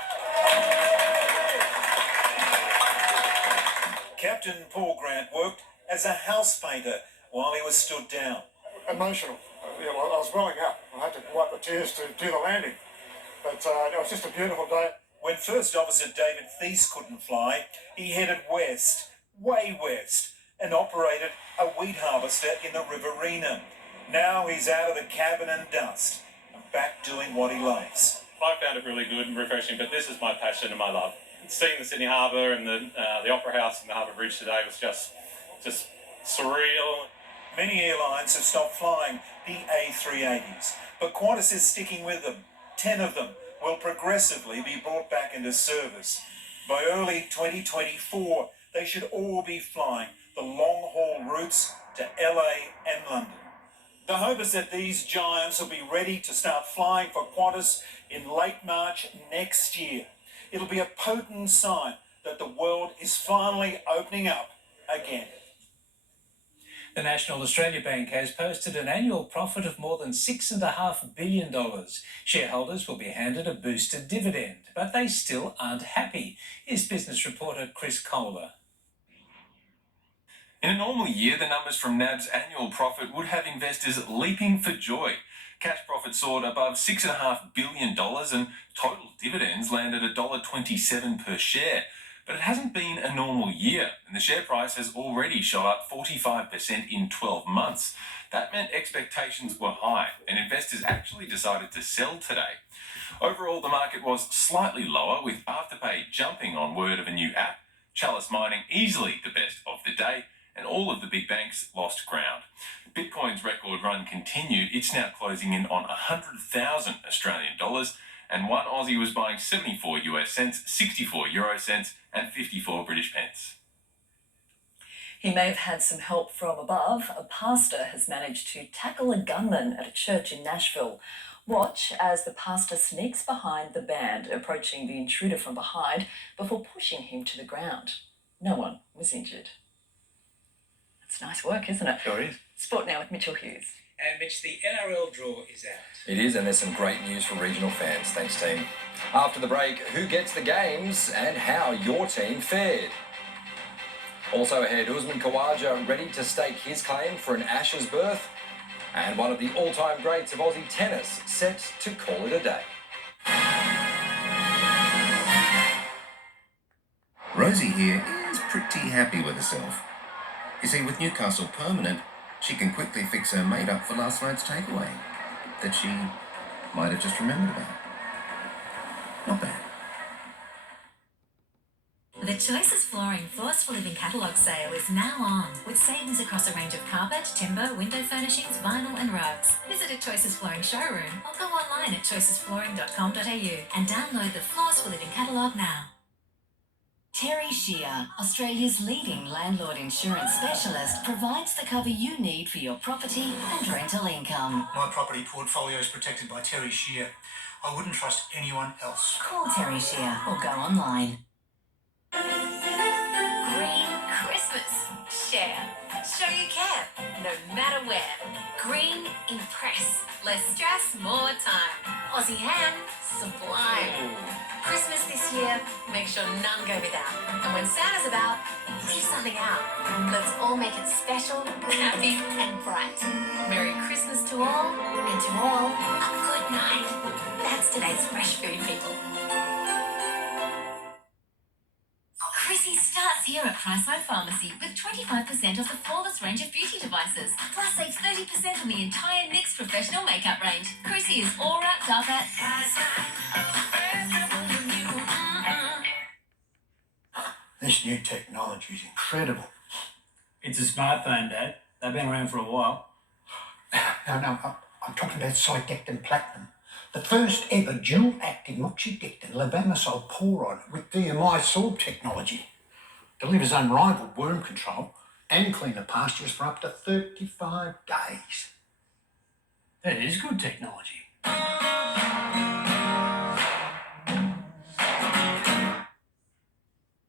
Captain Paul Grant worked as a house painter while he was stood down. Emotional. I was welling up. I had to wipe the tears to do the landing. But it was just a beautiful day. When First Officer David Thies couldn't fly, he headed west, way west, and operated a wheat harvester in the Riverina. Now he's out of the cabin and dust and back doing what he loves. I found it really good and refreshing, but this is my passion and my love. Seeing the Sydney Harbour and the Opera House and the Harbour Bridge today was just surreal. Many airlines have stopped flying the A380s, but Qantas is sticking with them. 10 of them will progressively be brought back into service. By early 2024, they should all be flying the long-haul routes to LA and London. The hope is that these giants will be ready to start flying for Qantas in late March next year. It'll be a potent sign that the world is finally opening up again. The National Australia Bank has posted an annual profit of more than $6.5 billion. Shareholders will be handed a boosted dividend, but they still aren't happy. Here's business reporter Chris Kohler. In a normal year, the numbers from NAB's annual profit would have investors leaping for joy. Cash profit soared above $6.5 billion and total dividends landed $1.27 per share. But it hasn't been a normal year, and the share price has already shot up 45% in 12 months. That meant expectations were high, and investors actually decided to sell today. Overall, the market was slightly lower, with Afterpay jumping on word of a new app, Chalice Mining easily the best of the day, and all of the big banks lost ground. Bitcoin's record run continued. It's now closing in on 100,000 Australian dollars, and one Aussie was buying 74 US cents, 64 euro cents, and 54 British pence. He may have had some help from above. A pastor has managed to tackle a gunman at a church in Nashville. Watch as the pastor sneaks behind the band, approaching the intruder from behind before pushing him to the ground. No one was injured. That's nice work, isn't it? Sure is. Sport now with Mitchell Hughes. And Mitch, the NRL draw is out. It is, and there's some great news for regional fans. Thanks, team. After the break, who gets the games and how your team fared. Also ahead, Usman Khawaja ready to stake his claim for an Ashes berth, and one of the all-time greats of Aussie tennis set to call it a day. Rosie here is pretty happy with herself. You see, with Newcastle permanent, she can quickly fix her mate up for last night's takeaway that she might have just remembered about. Not bad. The Choices Flooring Force for Living catalogue sale is now on, with savings across a range of carpet, timber, window furnishings, vinyl and rugs. Visit a Choices Flooring showroom or go online at choicesflooring.com.au and download the Floors for Living catalogue now. Terry Shear, Australia's leading landlord insurance specialist, provides the cover you need for your property and rental income. My property portfolio is protected by Terry Shear. I wouldn't trust anyone else. Call Terry Shear or go online. Green Christmas. Share. Show you care. No matter where. Green Impress. Less stress, more time. Aussie ham. Sublime. Christmas this year, make sure none go without. And when Santa's about, leave something out. Let's all make it special, happy, and bright. Merry Christmas to all, and to all, a good night. That's today's fresh food, people. Chrissy starts here at Priceline Pharmacy with 25% off the flawless range of beauty devices. Plus save 30% on the entire NYX professional makeup range. Chrissy is all wrapped up at This new technology is incredible. It's a smartphone, Dad. They've been around for a while. No, I'm talking about Sidectin Platinum. The first ever dual-active moxidectin levamisole poron with DMI sorb technology. Delivers unrivaled worm control and cleaner pastures for up to 35 days. That is good technology.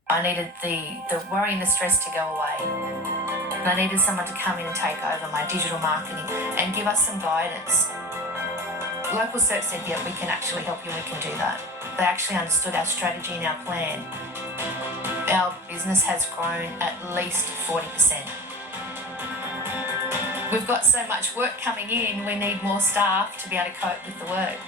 I needed the worry and the stress to go away. And I needed someone to come in and take over my digital marketing and give us some guidance. Local Search said, yeah, we can actually help you, we can do that. They actually understood our strategy and our plan. Our business has grown at least 40%. We've got so much work coming in, we need more staff to be able to cope with the work.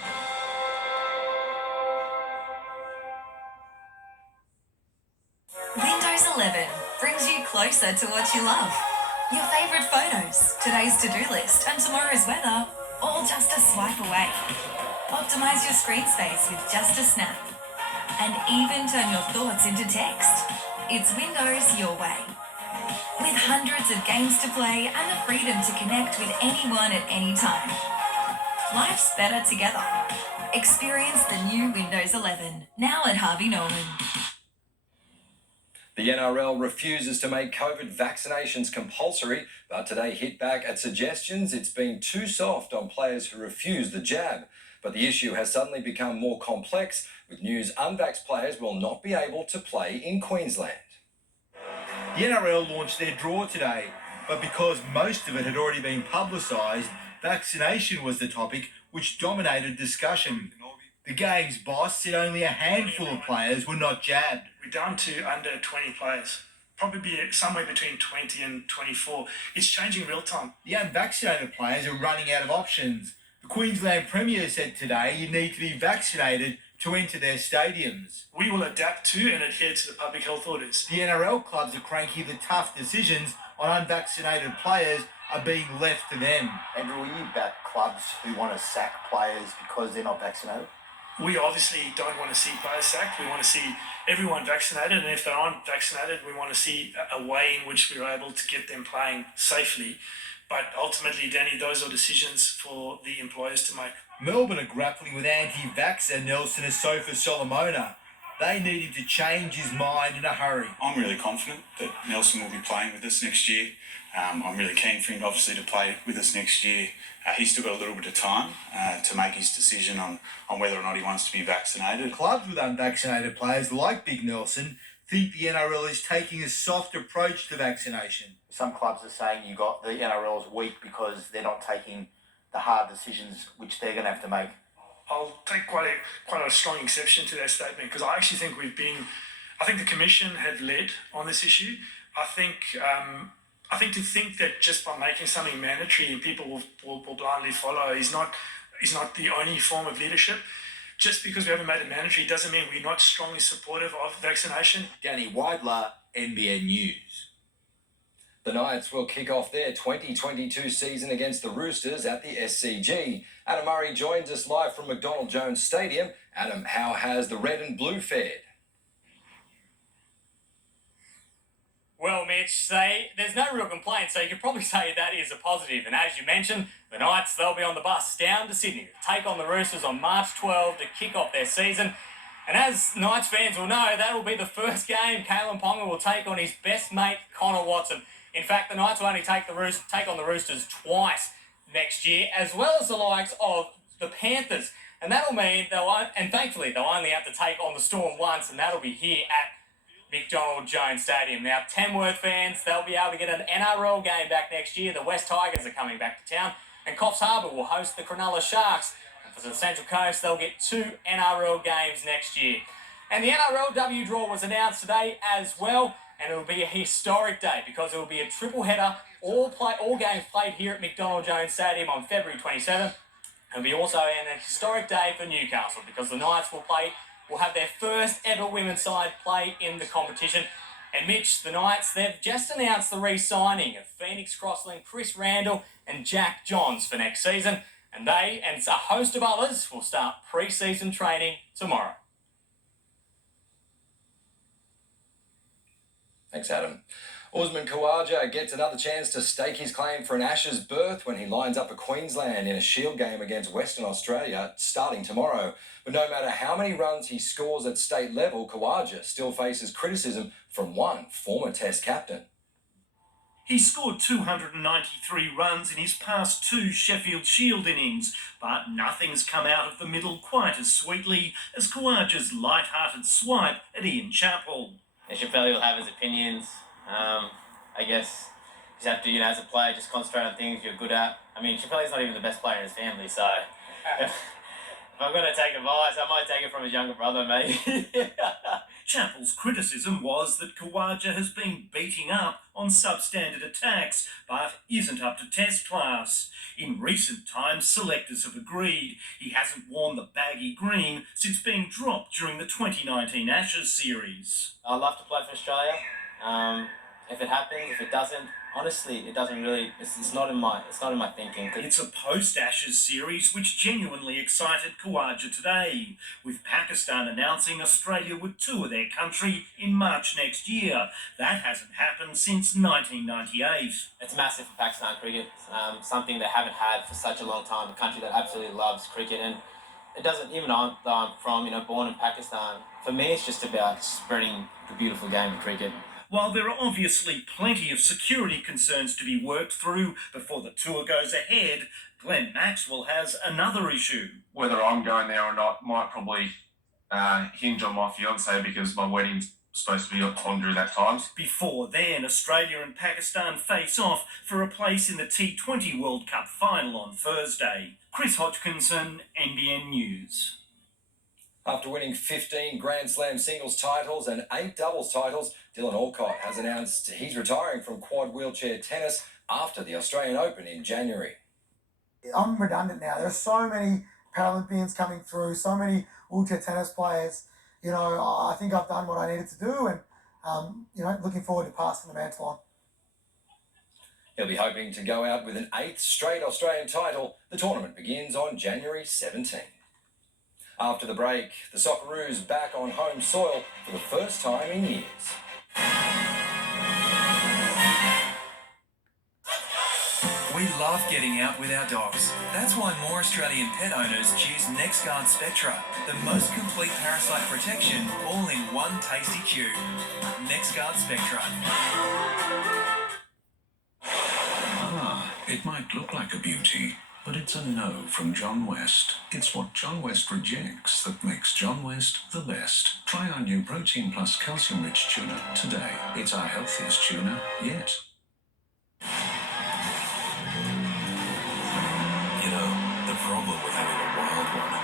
closer to what you love. Your favourite photos, today's to-do list, and tomorrow's weather, all just a swipe away. Optimise your screen space with just a snap. And even turn your thoughts into text. It's Windows your way. With hundreds of games to play and the freedom to connect with anyone at any time. Life's better together. Experience the new Windows 11, now at Harvey Norman. The NRL refuses to make COVID vaccinations compulsory, but today hit back at suggestions it's been too soft on players who refuse the jab. But the issue has suddenly become more complex, with news unvaxxed players will not be able to play in Queensland. The NRL launched their draw today, but because most of it had already been publicised, vaccination was the topic which dominated discussion. The game's boss said only a handful of players were not jabbed. We're down to under 20 players, probably somewhere between 20 and 24. It's changing real time. The unvaccinated players are running out of options. The Queensland Premier said today you need to be vaccinated to enter their stadiums. We will adapt to and adhere to the public health orders. The NRL clubs are cranky the tough decisions on unvaccinated players are being left to them. Andrew, will you back clubs who want to sack players because they're not vaccinated? We obviously don't want to see players sacked. We want to see everyone vaccinated, and if they aren't vaccinated, we want to see a way in which we're able to get them playing safely. But ultimately, Danny, those are decisions for the employers to make. Melbourne are grappling with anti-vaxxer Nelson Asofa Solomona. They need him to change his mind in a hurry. I'm really confident that Nelson will be playing with us next year. I'm really keen for him, obviously, to play with us next year. He's still got a little bit of time to make his decision on whether or not he wants to be vaccinated. Clubs with unvaccinated players like Big Nelson think the NRL is taking a soft approach to vaccination. Some clubs are saying you got the NRL's weak because they're not taking the hard decisions which they're going to have to make. I'll take quite a strong exception to that statement because I actually think I think the Commission have led on this issue. I think to think that just by making something mandatory and people will blindly follow is not the only form of leadership. Just because we haven't made it mandatory doesn't mean we're not strongly supportive of vaccination. Danny Weidler, NBN News. The Knights will kick off their 2022 season against the Roosters at the SCG. Adam Murray joins us live from McDonald Jones Stadium. Adam, how has the red and blue fared? Well, Mitch, there's no real complaint, so you could probably say that is a positive. And as you mentioned, the Knights, they'll be on the bus down to Sydney to take on the Roosters on March 12 to kick off their season. And as Knights fans will know, that will be the first game Kalen Ponga will take on his best mate, Connor Watson. In fact, the Knights will only take on the Roosters twice next year, as well as the likes of the Panthers. And that'll mean thankfully they'll only have to take on the Storm once, and that'll be here at McDonald Jones Stadium. Now, Tamworth fans, they'll be able to get an NRL game back next year. The West Tigers are coming back to town, and Coffs Harbour will host the Cronulla Sharks. And for the Central Coast, they'll get 2 NRL games next year. And the NRLW draw was announced today as well, and it will be a historic day because it will be a triple header, all games played here at McDonald Jones Stadium on February 27th. It'll be also an historic day for Newcastle because the Knights will have their first ever women's side play in the competition. And Mitch, the Knights, they've just announced the re-signing of Phoenix Crossland, Chris Randall and Jack Johns for next season. And they and a host of others will start pre-season training tomorrow. Thanks, Adam. Usman Khawaja gets another chance to stake his claim for an Ashes berth when he lines up for Queensland in a Shield game against Western Australia starting tomorrow. But no matter how many runs he scores at state level, Khawaja still faces criticism from one former Test captain. He scored 293 runs in his past 2 Sheffield Shield innings, but nothing's come out of the middle quite as sweetly as Khawaja's light-hearted swipe at Ian Chappell. And Chappelle will have his opinions. I guess you just have to, as a player, just concentrate on things you're good at. I mean, Chappelle's not even the best player in his family, so if I'm going to take advice, I might take it from his younger brother, maybe. Chappell's criticism was that Khawaja has been beating up on substandard attacks, but isn't up to Test class. In recent times, selectors have agreed he hasn't worn the baggy green since being dropped during the 2019 Ashes series. I love to play for Australia. If it happens, if it doesn't, honestly, it doesn't really. It's not in my thinking. It's a post-Ashes series which genuinely excited Khawaja today, with Pakistan announcing Australia would tour their country in March next year. That hasn't happened since 1998. It's massive for Pakistan cricket. Something they haven't had for such a long time. A country that absolutely loves cricket, and it doesn't. Even though I'm from, born in Pakistan, for me it's just about spreading the beautiful game of cricket. While there are obviously plenty of security concerns to be worked through before the tour goes ahead, Glenn Maxwell has another issue. Whether I'm going there or not might probably hinge on my fiancée because my wedding's supposed to be on during that time. Before then, Australia and Pakistan face off for a place in the T20 World Cup final on Thursday. Chris Hodgkinson, NBN News. After winning 15 Grand Slam singles titles and 8 doubles titles, Dylan Alcott has announced he's retiring from quad wheelchair tennis after the Australian Open in January. I'm redundant now. There are so many Paralympians coming through, so many wheelchair tennis players. I think I've done what I needed to do and, looking forward to passing the mantle on. He'll be hoping to go out with an 8th straight Australian title. The tournament begins on January 17. After the break, the Socceroos back on home soil for the first time in years. We love getting out with our dogs. That's why more Australian pet owners choose NexGuard Spectra, the most complete parasite protection, all in one tasty chew. NexGuard Spectra. It might look like a beauty, but it's a no from John West. It's what John West rejects that makes John West the best. Try our new Protein Plus calcium-rich tuna today. It's our healthiest tuna yet. The problem with having a wild one.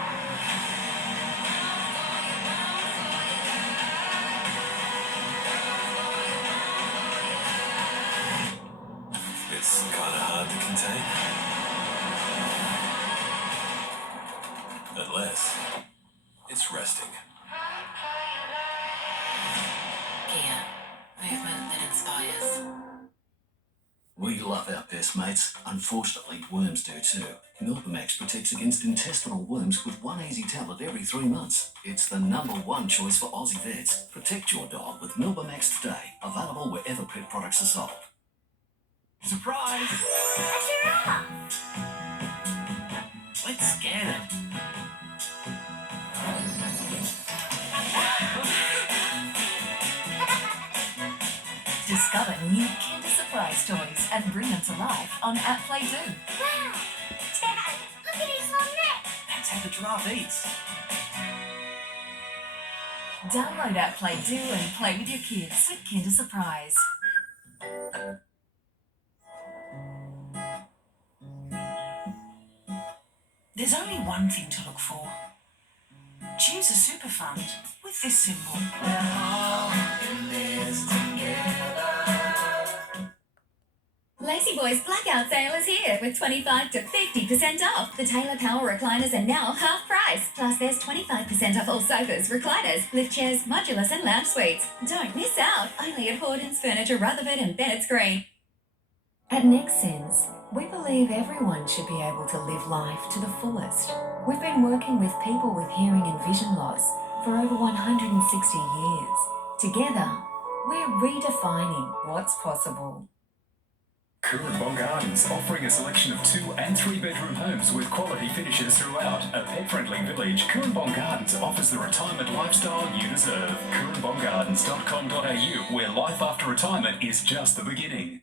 It's kind of hard to contain. Unless it's resting. Kia, movement that inspires. We love our best mates. Unfortunately, worms do too. Milbamax protects against intestinal worms with one easy tablet every 3 months. It's the #1 choice for Aussie vets. Protect your dog with Milbamax today. Available wherever pet products are sold. Surprise! A giraffe! Let's scare them. Discover new Kinder Surprise toys and bring them to life on App Play Do. Wow! Dad, look at his long neck! That's how the giraffe eats. Download App Play Do and play with your kids with Kinder Surprise. There's only one thing to look for. Choose a super fund with this symbol. We're all in this together. Lazy Boys Blackout Sale is here with 25 to 50% off. The Taylor Power recliners are now half price. Plus there's 25% off all sofas, recliners, lift chairs, modulars and lounge suites. Don't miss out. Only at Horton's Furniture, Rutherford and Bennett's Green. At NextSense, we believe everyone should be able to live life to the fullest. We've been working with people with hearing and vision loss for over 160 years. Together, we're redefining what's possible. Coorabong Gardens, offering a selection of 2 and 3 bedroom homes with quality finishes throughout. A pet-friendly village, Coorabong Gardens offers the retirement lifestyle you deserve. CoorabongGardens.com.au, where life after retirement is just the beginning.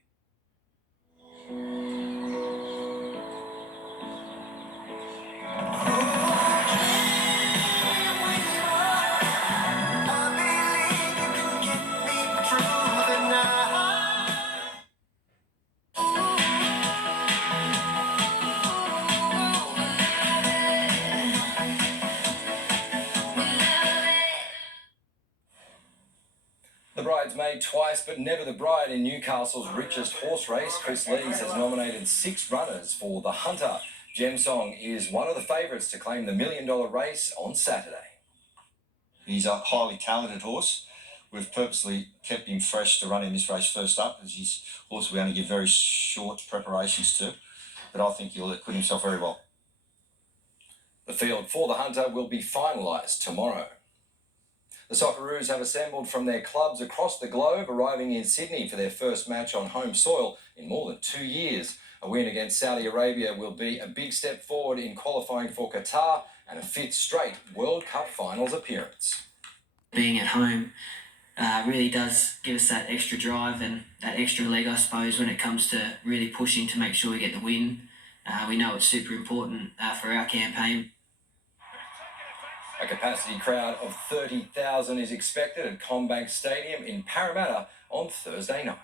The bridesmaid twice, but never the bride in Newcastle's richest horse race. Chris Lees has nominated 6 runners for the Hunter. Gemsong is one of the favourites to claim the $1 million race on Saturday. He's a highly talented horse. we've purposely kept him fresh to run in this race first up, as his horse we only give very short preparations to. But I think he'll acquit himself very well. The field for the Hunter will be finalised tomorrow. The Socceroos have assembled from their clubs across the globe, arriving in Sydney for their first match on home soil in more than 2 years. A win against Saudi Arabia will be a big step forward in qualifying for Qatar and a 5th straight World Cup finals appearance. Being at home really does give us that extra drive and that extra leg, I suppose, when it comes to really pushing to make sure we get the win. We know it's super important for our campaign. A capacity crowd of 30,000 is expected at CommBank Stadium in Parramatta on Thursday night.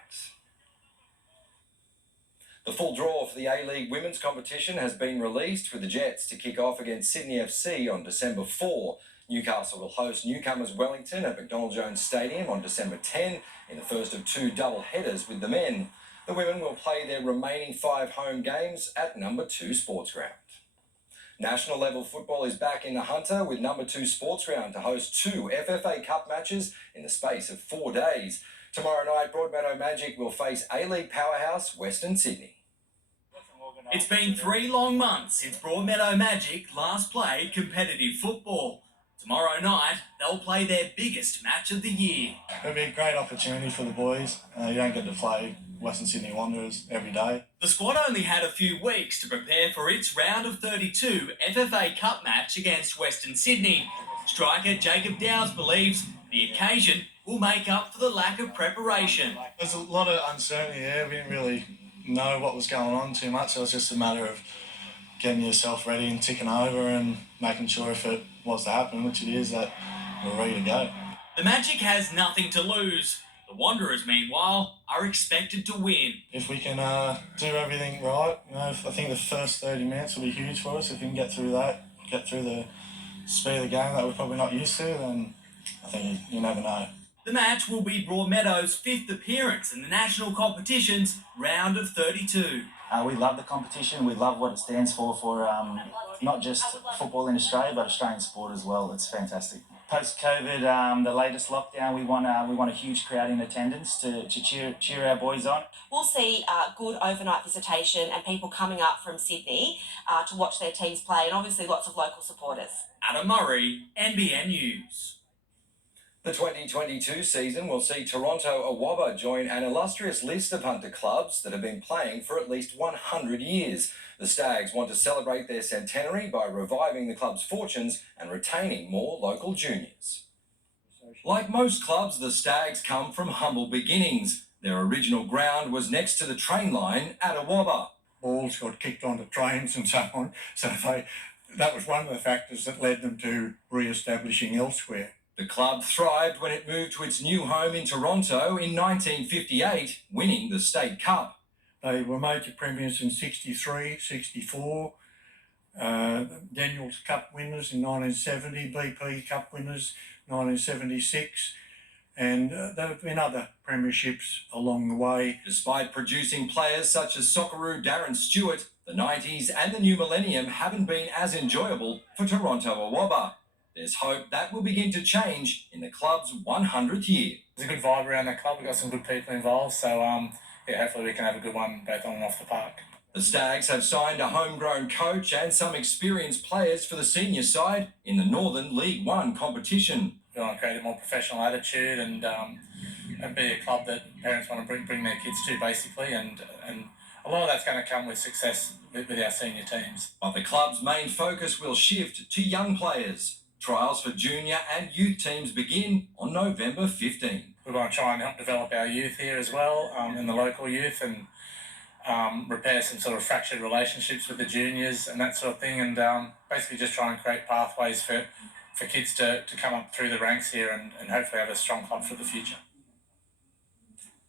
The full draw for the A-League women's competition has been released, with the Jets to kick off against Sydney FC on December 4. Newcastle will host newcomers Wellington at McDonald Jones Stadium on December 10 in the first of 2 double headers with the men. The women will play their remaining 5 home games at Number 2 Sports Ground. National level football is back in the Hunter, with Number 2 Sports Ground to host 2 FFA Cup matches in the space of 4 days. Tomorrow night, Broadmeadow Magic will face A-League powerhouse Western Sydney. It's been 3 long months since Broadmeadow Magic last played competitive football. Tomorrow night, they'll play their biggest match of the year. It'll be a great opportunity for the boys. You don't get to play Western Sydney Wanderers every day. The squad only had a few weeks to prepare for its round of 32 FFA Cup match against Western Sydney. Striker Jacob Dowes believes the occasion will make up for the lack of preparation. There's a lot of uncertainty there. We didn't really know what was going on too much. It was just a matter of getting yourself ready and ticking over and making sure if it was to happen, which it is, that we're ready to go. The Magic has nothing to lose. The Wanderers, meanwhile, are expected to win. If we can do everything right, I think the first 30 minutes will be huge for us. If we can get through that, get through the speed of the game that we're probably not used to, then I think you never know. The match will be Broadmeadow's 5th appearance in the national competition's round of 32. We love the competition. We love what it stands for not just football in Australia, but Australian sport as well. It's fantastic. Post-COVID, the latest lockdown, we want a huge crowd in attendance to cheer our boys on. We'll see good overnight visitation and people coming up from Sydney to watch their teams play, and obviously lots of local supporters. Adam Murray, NBN News. The 2022 season will see Toronto Awabba join an illustrious list of Hunter clubs that have been playing for at least 100 years. The Stags want to celebrate their centenary by reviving the club's fortunes and retaining more local juniors. Like most clubs, the Stags come from humble beginnings. Their original ground was next to the train line at Awabba. Balls got kicked onto trains and so on, so that was one of the factors that led them to re-establishing elsewhere. The club thrived when it moved to its new home in Toronto in 1958, winning the State Cup. They were major premiers in 63, 64, Daniels Cup winners in 1970, BP Cup winners 1976, and there have been other premierships along the way. Despite producing players such as Socceroo Darren Stewart, the 90s and the new millennium haven't been as enjoyable for Toronto Awabba. There's hope that will begin to change in the club's 100th year. There's a good vibe around that club. We've got some good people involved, so hopefully we can have a good one both on and off the park. The Stags have signed a homegrown coach and some experienced players for the senior side in the Northern League One competition. We want to create a more professional attitude and be a club that parents want to bring their kids to, basically, and a lot of that's going to come with success with our senior teams. But the club's main focus will shift to young players. Trials for junior and youth teams begin on November 15. We want to try and help develop our youth here as well, and the local youth, and repair some sort of fractured relationships with the juniors and that sort of thing, and basically just try and create pathways for kids to come up through the ranks here and hopefully have a strong club for the future.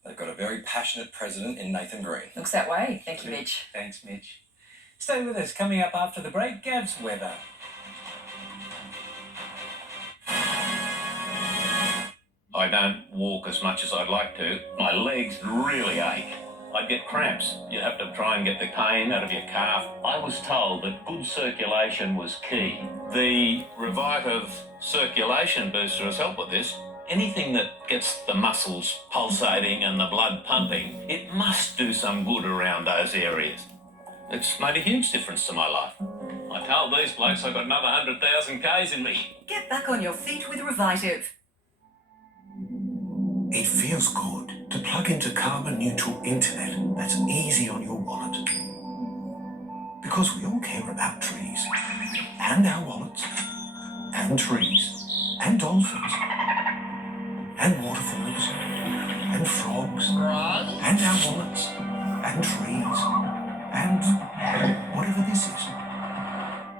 They've got a very passionate president in Nathan Green. Looks that way. Thank you, Mitch. Thanks, Mitch. Stay with us. Coming up after the break, Gav's weather. I don't walk as much as I'd like to. My legs really ache. I'd get cramps. You'd have to try and get the pain out of your calf. I was told that good circulation was key. The Revive circulation booster has helped with this. Anything that gets the muscles pulsating and the blood pumping, it must do some good around those areas. It's made a huge difference to my life. I told these blokes I've got another 100,000 Ks in me. Get back on your feet with Revitive. It feels good to plug into carbon neutral internet that's easy on your wallet. Because we all care about trees, and our wallets, and trees, and dolphins, and waterfalls, and frogs, and our wallets, and trees, and whatever this is.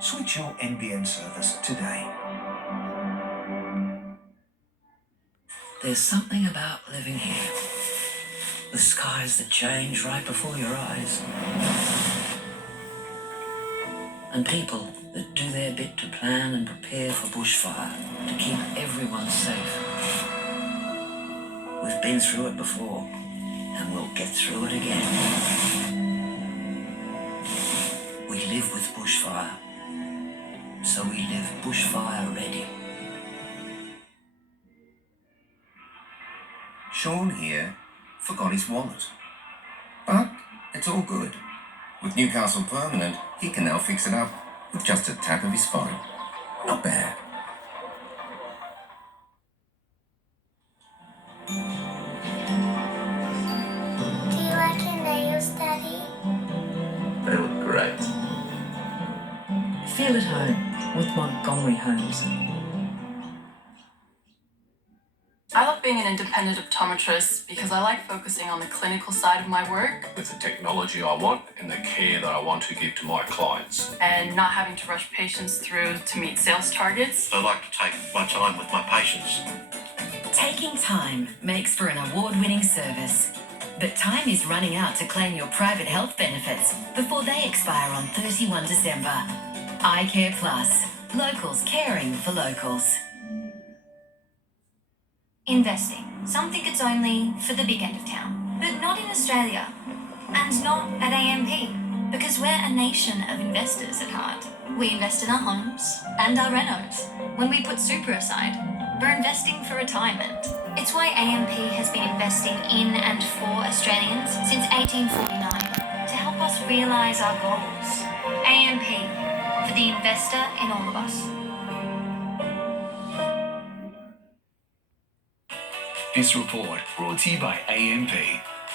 Switch your NBN service today. There's something about living here. The skies that change right before your eyes. And people that do their bit to plan and prepare for bushfire, to keep everyone safe. We've been through it before, and we'll get through it again. We live with bushfire, so we live bushfire ready. Sean here forgot his wallet. But it's all good. With Newcastle Permanent, he can now fix it up with just a tap of his phone. Not bad. Do you like your nails, Daddy? They look great. Feel at home with Montgomery Homes. I love being an independent optometrist because I like focusing on the clinical side of my work With the technology I want and the care that I want to give to my clients. and not having to rush patients through to meet sales targets. I like to take my time with my patients. Taking time makes for an award-winning service. But time is running out to claim your private health benefits before they expire on 31 December. iCare Plus. Locals caring for locals. Investing. Some think it's only for the big end of town, but not in Australia. And not at AMP, because we're a nation of investors at heart. We invest in our homes and our renos. When we put super aside, we're investing for retirement. It's why AMP has been investing in and for Australians since 1849 to help us realise our goals. AMP, for the investor in all of us. This report brought to you by AMP.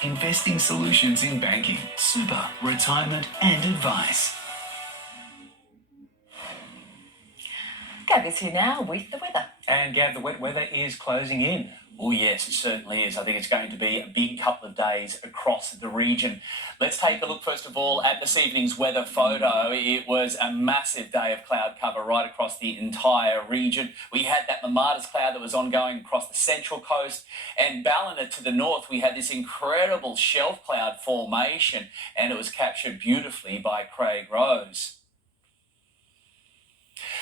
Investing solutions in banking, super, retirement and advice. Gav is here now with the weather. And Gav, the wet weather is closing in. Oh yes, it certainly is. I think it's going to be a big couple of days across the region. Let's take a look first of all at this evening's weather photo. It was a massive day of cloud cover right across the entire region. We had that Marmata's cloud that was ongoing across the central coast, and Ballina to the north we had this incredible shelf cloud formation, and it was captured beautifully by Craig Rose.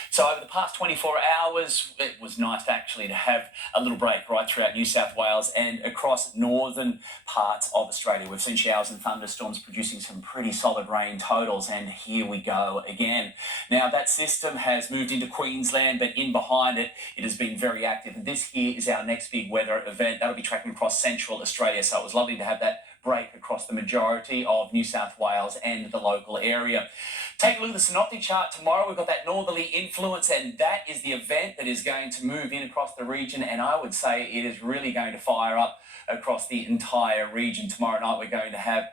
So over the past 24 hours, it was nice actually to have a little break right throughout New South Wales and across northern parts of Australia. We've seen showers and thunderstorms producing some pretty solid rain totals, and here we go again. Now that system has moved into Queensland, but in behind it, it has been very active. And this here is our next big weather event. That'll be tracking across central Australia. So it was lovely to have that break across the majority of New South Wales and the local area. Take a look at the synoptic chart tomorrow. We've got that northerly influence, and that is the event that is going to move in across the region, and I would say it is really going to fire up across the entire region. Tomorrow night we're going to have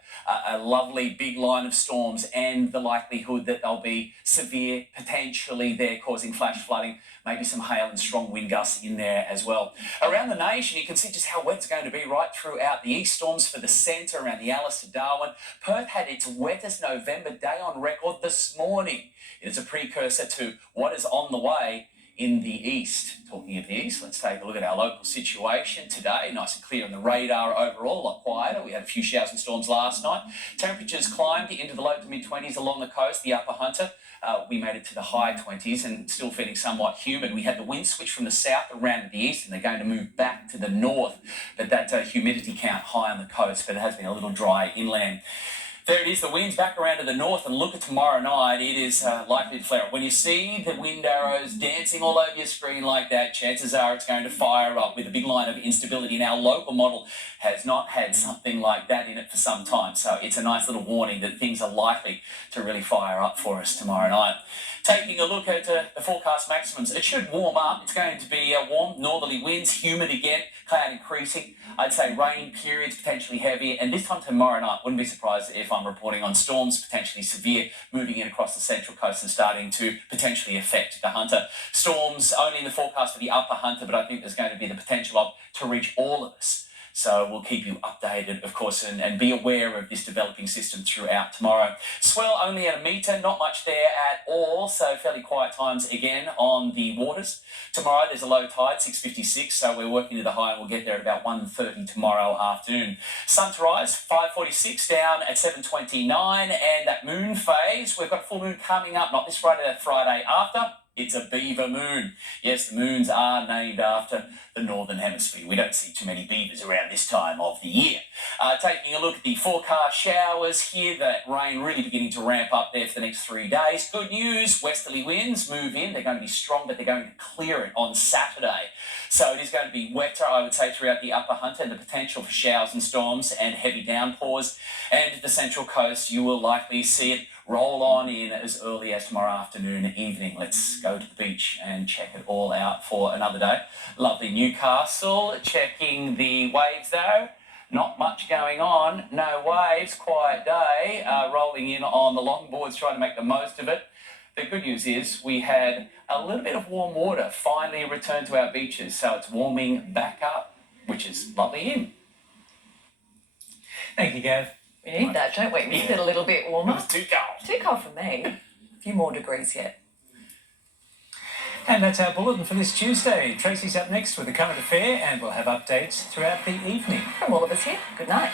a lovely big line of storms, and the likelihood that they'll be severe, potentially there causing flash flooding, maybe some hail and strong wind gusts in there as well. Around the nation you can see just how wet it's going to be right throughout the east. Storms for the centre around the Alice to Darwin. Perth had its wettest November day on record this morning. It is a precursor to what is on the way in the east. Talking of the east, let's take a look at our local situation today. Nice and clear on the radar overall, a lot quieter. We had a few showers and storms last night. Temperatures climbed into the low to mid-20s along the coast, the Upper Hunter. We made it to the high 20s and still feeling somewhat humid. We had the wind switch from the south around to the east, and they're going to move back to the north. But that humidity count high on the coast, but it has been a little dry inland. There it is, the wind's back around to the north, and look at tomorrow night, it is likely to flare up. When you see the wind arrows dancing all over your screen like that, chances are it's going to fire up with a big line of instability. And our local model has not had something like that in it for some time, so it's a nice little warning that things are likely to really fire up for us tomorrow night. Taking a look at the forecast maximums, it should warm up. It's going to be warm, northerly winds, humid again, cloud increasing. I'd say rain periods potentially heavy, and this time tomorrow night, wouldn't be surprised if I'm reporting on storms potentially severe moving in across the central coast and starting to potentially affect the Hunter. Storms only in the forecast for the upper Hunter, but I think there's going to be the potential of to reach all of us. So we'll keep you updated, of course, and be aware of this developing system throughout tomorrow. Swell only at 1 metre, not much there at all, so fairly quiet times again on the waters. Tomorrow there's a low tide, 6:56, so we're working to the high and we'll get there at about 1:30 tomorrow afternoon. Sun to rise, 5:46 down at 7:29, and that moon phase, we've got a full moon coming up, not this Friday, that Friday after. It's a beaver moon. Yes, the moons are named after the Northern Hemisphere. We don't see too many beavers around this time of the year. Taking a look at the forecast showers here, that rain really beginning to ramp up there for the next 3 days. Good news, westerly winds move in. They're going to be strong, but they're going to clear it on Saturday. So it is going to be wetter, I would say, throughout the upper Hunter, and the potential for showers and storms and heavy downpours. And the central coast, you will likely see it roll on in as early as tomorrow afternoon and evening. Let's go to the beach and check it all out for another day. Lovely Newcastle, checking the waves though. Not much going on, no waves, quiet day. Rolling in on the longboards, trying to make the most of it. The good news is we had a little bit of warm water finally return to our beaches, so it's warming back up, which is lovely in. Thank you, Gav. We need that, don't we? We need it a little bit warmer. It was too cold. Too cold for me. A few more degrees yet. And that's our bulletin for this Tuesday. Tracy's up next with the current affair, and we'll have updates throughout the evening. From all of us here, good night.